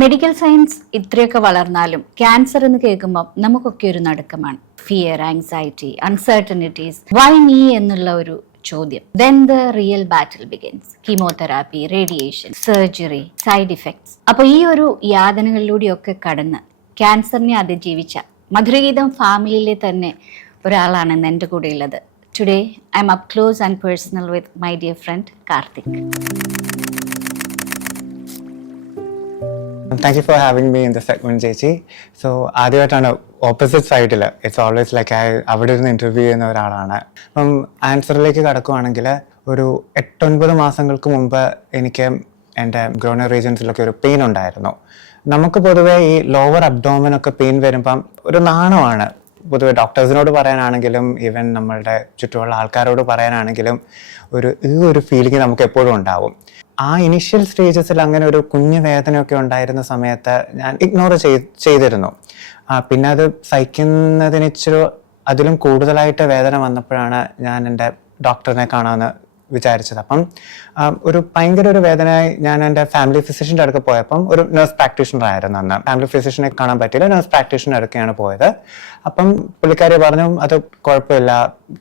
Medical science ഇത്രയൊക്കെ വളർന്നാലും cancer എന്ന് കേൾക്കുമ്പോൾ നമുക്കൊക്കെ ഒരു നടുക്കമാണ്. Fear, anxiety, uncertainties. Why me എന്നുള്ള ഒരു ചോദ്യം. Then the real battle begins. Chemotherapy, radiation, surgery, side effects. അപ്പോൾ ഈ ഒരു യാതനകളിലൂടെയൊക്കെ കടന്ന് ക്യാൻസറിനെ അതിജീവിച്ച മധുരഗീതം ഫാമിലിയിലെ തന്നെ ഒരാളാണ് ഇന്ന് എൻ്റെ കൂടെ ഉള്ളത്. Today I M up close and personal with my dear friend Karthik. Thank you for having me in the segment, ചേച്ചി. സോ ആദ്യമായിട്ടാണ് ഓപ്പോസിറ്റ് സൈഡിൽ. ഇറ്റ്സ് ഓൾവേസ് ലൈക്ക് അവിടെ ഇരുന്ന് ഇൻ്റർവ്യൂ ചെയ്യുന്ന ഒരാളാണ്. അപ്പം ആൻസറിലേക്ക് കടക്കുവാണെങ്കിൽ ഒരു 8-9 മാസങ്ങൾക്ക് മുമ്പ് എനിക്ക് എൻ്റെ ഗ്രോണർ റീജൻസിലൊക്കെ ഒരു പെയിൻ ഉണ്ടായിരുന്നു. നമുക്ക് പൊതുവേ ഈ ലോവർ അബ്ഡോമനൊക്കെ പെയിൻ വരുമ്പം ഒരു നാണമാണ് പൊതുവെ ഡോക്ടേഴ്സിനോട് പറയാനാണെങ്കിലും ഈവൻ നമ്മളുടെ ചുറ്റുമുള്ള ആൾക്കാരോട് പറയാനാണെങ്കിലും ഒരു ഫീലിംഗ് നമുക്ക് എപ്പോഴും ഉണ്ടാവും. ആ ഇനിഷ്യൽ സ്റ്റേജസിൽ അങ്ങനെ ഒരു കുഞ്ഞു വേദനയൊക്കെ ഉണ്ടായിരുന്ന സമയത്ത് ഞാൻ ഇഗ്നോർ ചെയ്തിരുന്നു. പിന്നെ അത് സഹിക്കുന്നതിന് ഇച്ചിരി അതിലും കൂടുതലായിട്ട് വേദന വന്നപ്പോഴാണ് ഞാൻ എൻ്റെ ഡോക്ടറിനെ കാണാമെന്ന് വിചാരിച്ചത്. അപ്പം ഒരു ഭയങ്കര ഒരു വേദനയായി ഞാൻ എൻ്റെ ഫാമിലി ഫിസിഷ്യൻ്റെ അടുത്ത് പോയപ്പം ഒരു നഴ്സ് പ്രാക്ടീഷണർ ആയിരുന്നു അന്ന്. ഫാമിലി ഫിസിഷ്യനെ കാണാൻ പറ്റിയില്ല, നഴ്സ് പ്രാക്ടീഷണർ അടുക്കെയാണ് പോയത്. അപ്പം പുള്ളിക്കാരി പറഞ്ഞു അത് കുഴപ്പമില്ല,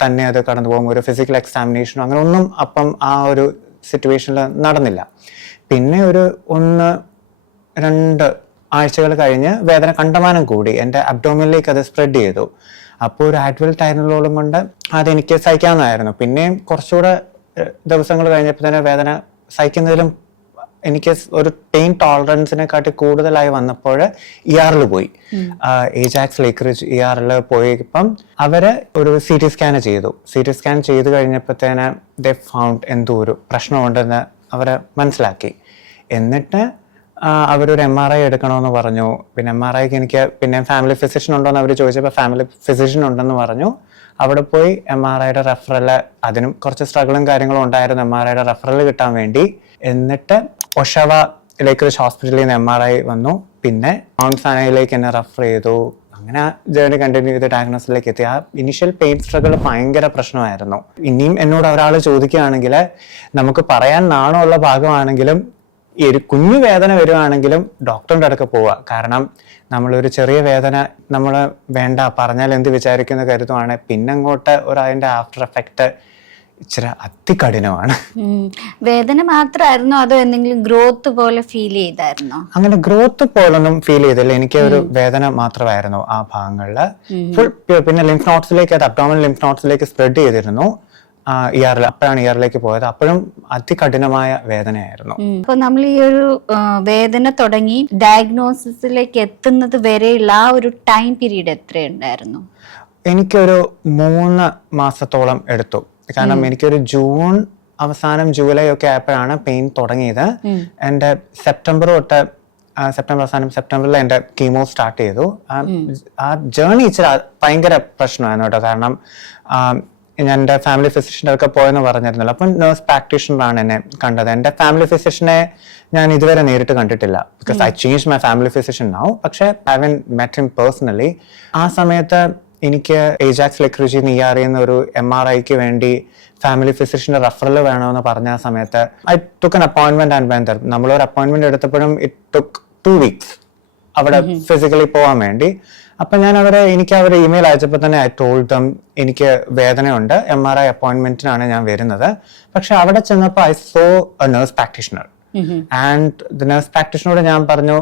തന്നെ അത് കടന്നു പോകും, ഒരു ഫിസിക്കൽ എക്സാമിനേഷനോ അങ്ങനെ ഒന്നും അപ്പം ആ ഒരു സിറ്റുവേഷനിൽ നടന്നില്ല. പിന്നെ ഒരു 1-2 ആഴ്ചകൾ കഴിഞ്ഞ് വേദന കണ്ടമാനം കൂടി, എൻ്റെ അബ്ഡോമിനിലേക്ക് അത് സ്പ്രെഡ് ചെയ്തു. അപ്പോൾ ഒരു ആഡ്വൽ ടൈമിലോളം കൊണ്ട് അതെനിക്ക് സഹിക്കാവുന്നതായിരുന്നു. പിന്നെയും കുറച്ചുകൂടെ ദിവസങ്ങൾ കഴിഞ്ഞപ്പോൾ തന്നെ വേദന സഹിക്കുന്നതിലും എനിക്ക് ഒരു പെയിൻ ടോളറൻസിനെക്കാട്ടി കൂടുതലായി വന്നപ്പോൾ ER പോയി. ഏജാക്സ് ലേക്ക്റിഡ്ജ് ER പോയപ്പം അവര് ഒരു CT സ്കാൻ ചെയ്തു. CT സ്കാൻ ചെയ്ത് കഴിഞ്ഞപ്പോഴത്തേന് ദേ ഫൗണ്ട് എന്തോ ഒരു പ്രശ്നമുണ്ടെന്ന് അവര് മനസ്സിലാക്കി. എന്നിട്ട് അവരൊരു MRI എടുക്കണമെന്ന് പറഞ്ഞു. പിന്നെ MRIക്ക് എനിക്ക് പിന്നെ ഫാമിലി ഫിസിഷ്യൻ ഉണ്ടോ എന്ന് അവർ ചോദിച്ചപ്പോൾ ഫാമിലി ഫിസിഷ്യൻ ഉണ്ടെന്ന് പറഞ്ഞു. അവിടെ പോയി MRIയുടെ റെഫറൽ, അതിനും കുറച്ച് സ്ട്രഗിളും കാര്യങ്ങളും ഉണ്ടായിരുന്നു MRIയുടെ റെഫറൽ കിട്ടാൻ വേണ്ടി. എന്നിട്ട് ഒഷവ ലേക്ക്റിഡ്ജ് ഹോസ്പിറ്റലിൽ നിന്ന് MRI വന്നു. പിന്നെ മൗണ്ട് സാനയിലേക്ക് എന്നെ റെഫർ ചെയ്തു. അങ്ങനെ ജേർണി കണ്ടിന്യൂ ചെയ്ത് ഡയഗ്നോസിലേക്ക് എത്തി. ആ ഇനിഷ്യൽ പെയിൻ സ്ട്രഗിൾ ഭയങ്കര പ്രശ്നമായിരുന്നു. ഇനിയും എന്നോട് ഒരാൾ ചോദിക്കുകയാണെങ്കിൽ നമുക്ക് പറയാൻ നാണമുള്ള ഭാഗമാണെങ്കിലും ഈ ഒരു കുഞ്ഞു വേദന വരുവാണെങ്കിലും ഡോക്ടറിൻ്റെ അടുക്ക പോവുക. കാരണം നമ്മളൊരു ചെറിയ വേദന നമ്മൾ വേണ്ട പറഞ്ഞാൽ എന്ത് വിചാരിക്കുന്ന കരുതുവാണ്. പിന്നെ അങ്ങോട്ട് അതിൻ്റെ ആഫ്റ്റർ എഫക്റ്റ് ഇച്ചിരി അതികഠിനമാണ്. വേദന മാത്രമായിരുന്നോ അതോ എന്തെങ്കിലും ഗ്രോത്ത് പോലെ ഫീൽ ചെയ്തായിരുന്നോ? അങ്ങനെ ഗ്രോത്ത് പോലൊന്നും ഫീൽ ചെയ്തില്ല. എനിക്ക് ഒരു വേദന മാത്രമായിരുന്നു ആ ഭാഗങ്ങളിൽ. ഫുൾ പിന്നെ ലിംഫ് നോട്ട്സിലേക്ക്, അത് അബ്ഡോമിനൽ ലിംഫ് നോട്ട്സിലേക്ക് സ്പ്രെഡ് ചെയ്തിരുന്നു. അപ്പോഴാണ് ER പോയത്. അപ്പോഴും അതികഠിനമായ വേദനയായിരുന്നു. അപ്പൊ നമ്മൾ ഈ ഒരു വേദന തുടങ്ങി ഡയഗ്നോസിസിലേക്ക് എത്തുന്നത് വരെയുള്ള ആ ഒരു ടൈം പീരീഡ് എത്രയുണ്ടായിരുന്നു? എനിക്കൊരു 3 മാസത്തോളം എടുത്തു. കാരണം എനിക്കൊരു ജൂൺ അവസാനം ജൂലൈ ഒക്കെ ആയപ്പോഴാണ് പെയിൻ തുടങ്ങിയത്. എൻ്റെ സെപ്റ്റംബർ അവസാനം സെപ്റ്റംബറിൽ എൻ്റെ കീമോ സ്റ്റാർട്ട് ചെയ്തു. ആ ജേർണി ഇച്ചിരി ഭയങ്കര പ്രശ്നമായിരുന്നു കേട്ടോ. കാരണം ഞാൻ എൻ്റെ ഫാമിലി ഫിസിഷ്യൻ്റെ ഒക്കെ പോയെന്ന് പറഞ്ഞിരുന്നല്ലോ. അപ്പം നഴ്സ് പ്രാക്ടീഷണറാണ് എന്നെ കണ്ടത്. എൻ്റെ ഫാമിലി ഫിസിഷ്യനെ ഞാൻ ഇതുവരെ നേരിട്ട് കണ്ടിട്ടില്ല. Because I change my family physician now. പക്ഷെ I haven't met him personally. ആ സമയത്ത് എനിക്ക് ഏജാക്സ് ലേക്ക്റിഡ്ജിൽ നിന്ന് ER ഒരു MRIക്ക് വേണ്ടി ഫാമിലി ഫിസിഷ്യൻ്റെ റെഫറൽ വേണമെന്ന് പറഞ്ഞ ആ സമയത്ത് ഐ ടുക്ക് എൻ അപ്പോയിൻമെന്റ് ആൻഡ് വെന്റ്. നമ്മളൊരു അപ്പോയിൻമെന്റ് എടുത്തപ്പോഴും ഇറ്റ് ടുക്ക് 2 weeks അവിടെ ഫിസിക്കലി പോകാൻ വേണ്ടി. അപ്പൊ ഞാൻ എനിക്ക് അവർ ഇമെയിൽ അയച്ചപ്പോൾ തന്നെ ഐ ടോൾഡ് ദം എനിക്ക് വേദനയുണ്ട്, MRI അപ്പോയിന്റ്മെന്റിനാണ് ഞാൻ വരുന്നത്. പക്ഷെ അവിടെ ചെന്നപ്പോൾ I saw a nurse practitioner and the nurse പ്രാക്ടീഷണറോട് ഞാൻ പറഞ്ഞു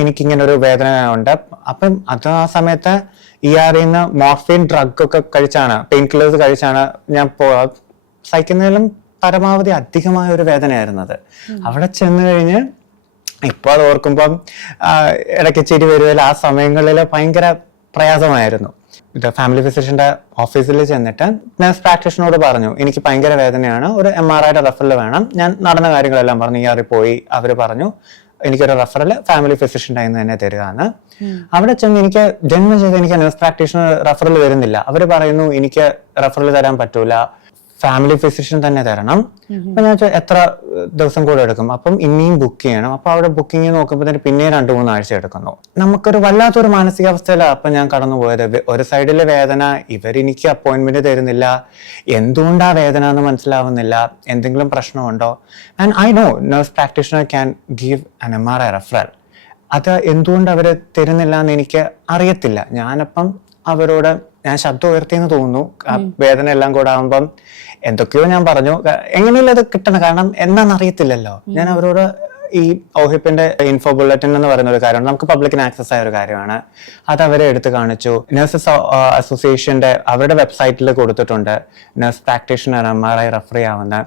എനിക്കിങ്ങനെ ഒരു വേദന ഉണ്ട്. അപ്പം അത് ആ സമയത്ത് ER മോർഫിൻ ഡ്രഗ് ഒക്കെ കഴിച്ചാണ്, പെയിൻ കില്ലേഴ്സ് കഴിച്ചാണ് ഞാൻ സഹിക്കുന്നതിലും പരമാവധി അധികമായ ഒരു വേദനയായിരുന്നത്. അവിടെ ചെന്ന് കഴിഞ്ഞ് ഇപ്പോൾ അത് ഓർക്കുമ്പം ഇടയ്ക്ക് ചിരി വരുമല്ലോ. ആ സമയങ്ങളിൽ ഭയങ്കര പ്രയാസമായിരുന്നു. ഇത് ഫാമിലി ഫിസിഷ്യൻ്റെ ഓഫീസിൽ ചെന്നിട്ട് നഴ്സ് പ്രാക്ടീഷണറോട് പറഞ്ഞു എനിക്ക് ഭയങ്കര വേദനയാണ്, ഒരു MRIയുടെ റെഫറൽ വേണം. ഞാൻ നടന്ന കാര്യങ്ങളെല്ലാം പറഞ്ഞു. ER പോയി അവർ പറഞ്ഞു എനിക്കൊരു റെഫറൽ ഫാമിലി ഫിസിഷ്യൻ്റെ കയ്യിൽ നിന്ന് തന്നെ തരികയാണ്. അവിടെ ചെന്ന് എനിക്ക് ജന്മം ചെയ്ത് എനിക്ക് നഴ്സ് പ്രാക്ടീഷണർ റെഫറൽ വരുന്നില്ല. അവർ പറയുന്നു എനിക്ക് റെഫറൽ തരാൻ പറ്റൂല, ഫാമിലി ഫിസിഷ്യൻ തന്നെ തരണം. അപ്പൊ ഞാൻ എത്ര ദിവസം കൂടെ എടുക്കും? അപ്പം ഇനിയും ബുക്ക് ചെയ്യണം. അപ്പൊ അവിടെ ബുക്കിംഗ് നോക്കുമ്പോൾ തന്നെ പിന്നെ 2-3 ആഴ്ച എടുക്കുന്നു. നമുക്കൊരു വല്ലാത്തൊരു മാനസികാവസ്ഥയിലാണ് അപ്പൊ ഞാൻ കടന്നുപോയത്. ഒരു സൈഡിലെ വേദന, ഇവരെനിക്ക് അപ്പോയിന്റ്മെന്റ് തരുന്നില്ല, എന്തുകൊണ്ടാ വേദന എന്ന് മനസ്സിലാവുന്നില്ല, എന്തെങ്കിലും പ്രശ്നമുണ്ടോ? And I know nurse practitioner can give an MRI referral. അത് എന്തുകൊണ്ട് അവര് തരുന്നില്ല എന്ന് എനിക്ക് അറിയത്തില്ല. ഞാനപ്പം അവരോട് ഞാൻ ശബ്ദം ഉയർത്തിയെന്ന് തോന്നുന്നു. വേദന എല്ലാം കൂടെ ആകുമ്പം എന്തൊക്കെയോ ഞാൻ പറഞ്ഞു. എങ്ങനെയല്ല അത് കിട്ടണം, കാരണം എന്നാന്ന് അറിയത്തില്ലല്ലോ. ഞാൻ അവരോട് ഈ ഓഹിപ്പിന്റെ ഇൻഫോ ബുള്ളറ്റിൻ എന്ന് പറയുന്ന ഒരു കാര്യമാണ്, നമുക്ക് പബ്ലിക്കിന് ആക്സസ് ആയ ഒരു കാര്യമാണ്. അത് അവരെ എടുത്ത് കാണിച്ചു. നഴ്സസ് അസോസിയേഷന്റെ അവരുടെ വെബ്സൈറ്റിൽ കൊടുത്തിട്ടുണ്ട് നഴ്സ് പ്രാക്ടീഷണർ MRI റെഫർ ചെയ്യാവുന്ന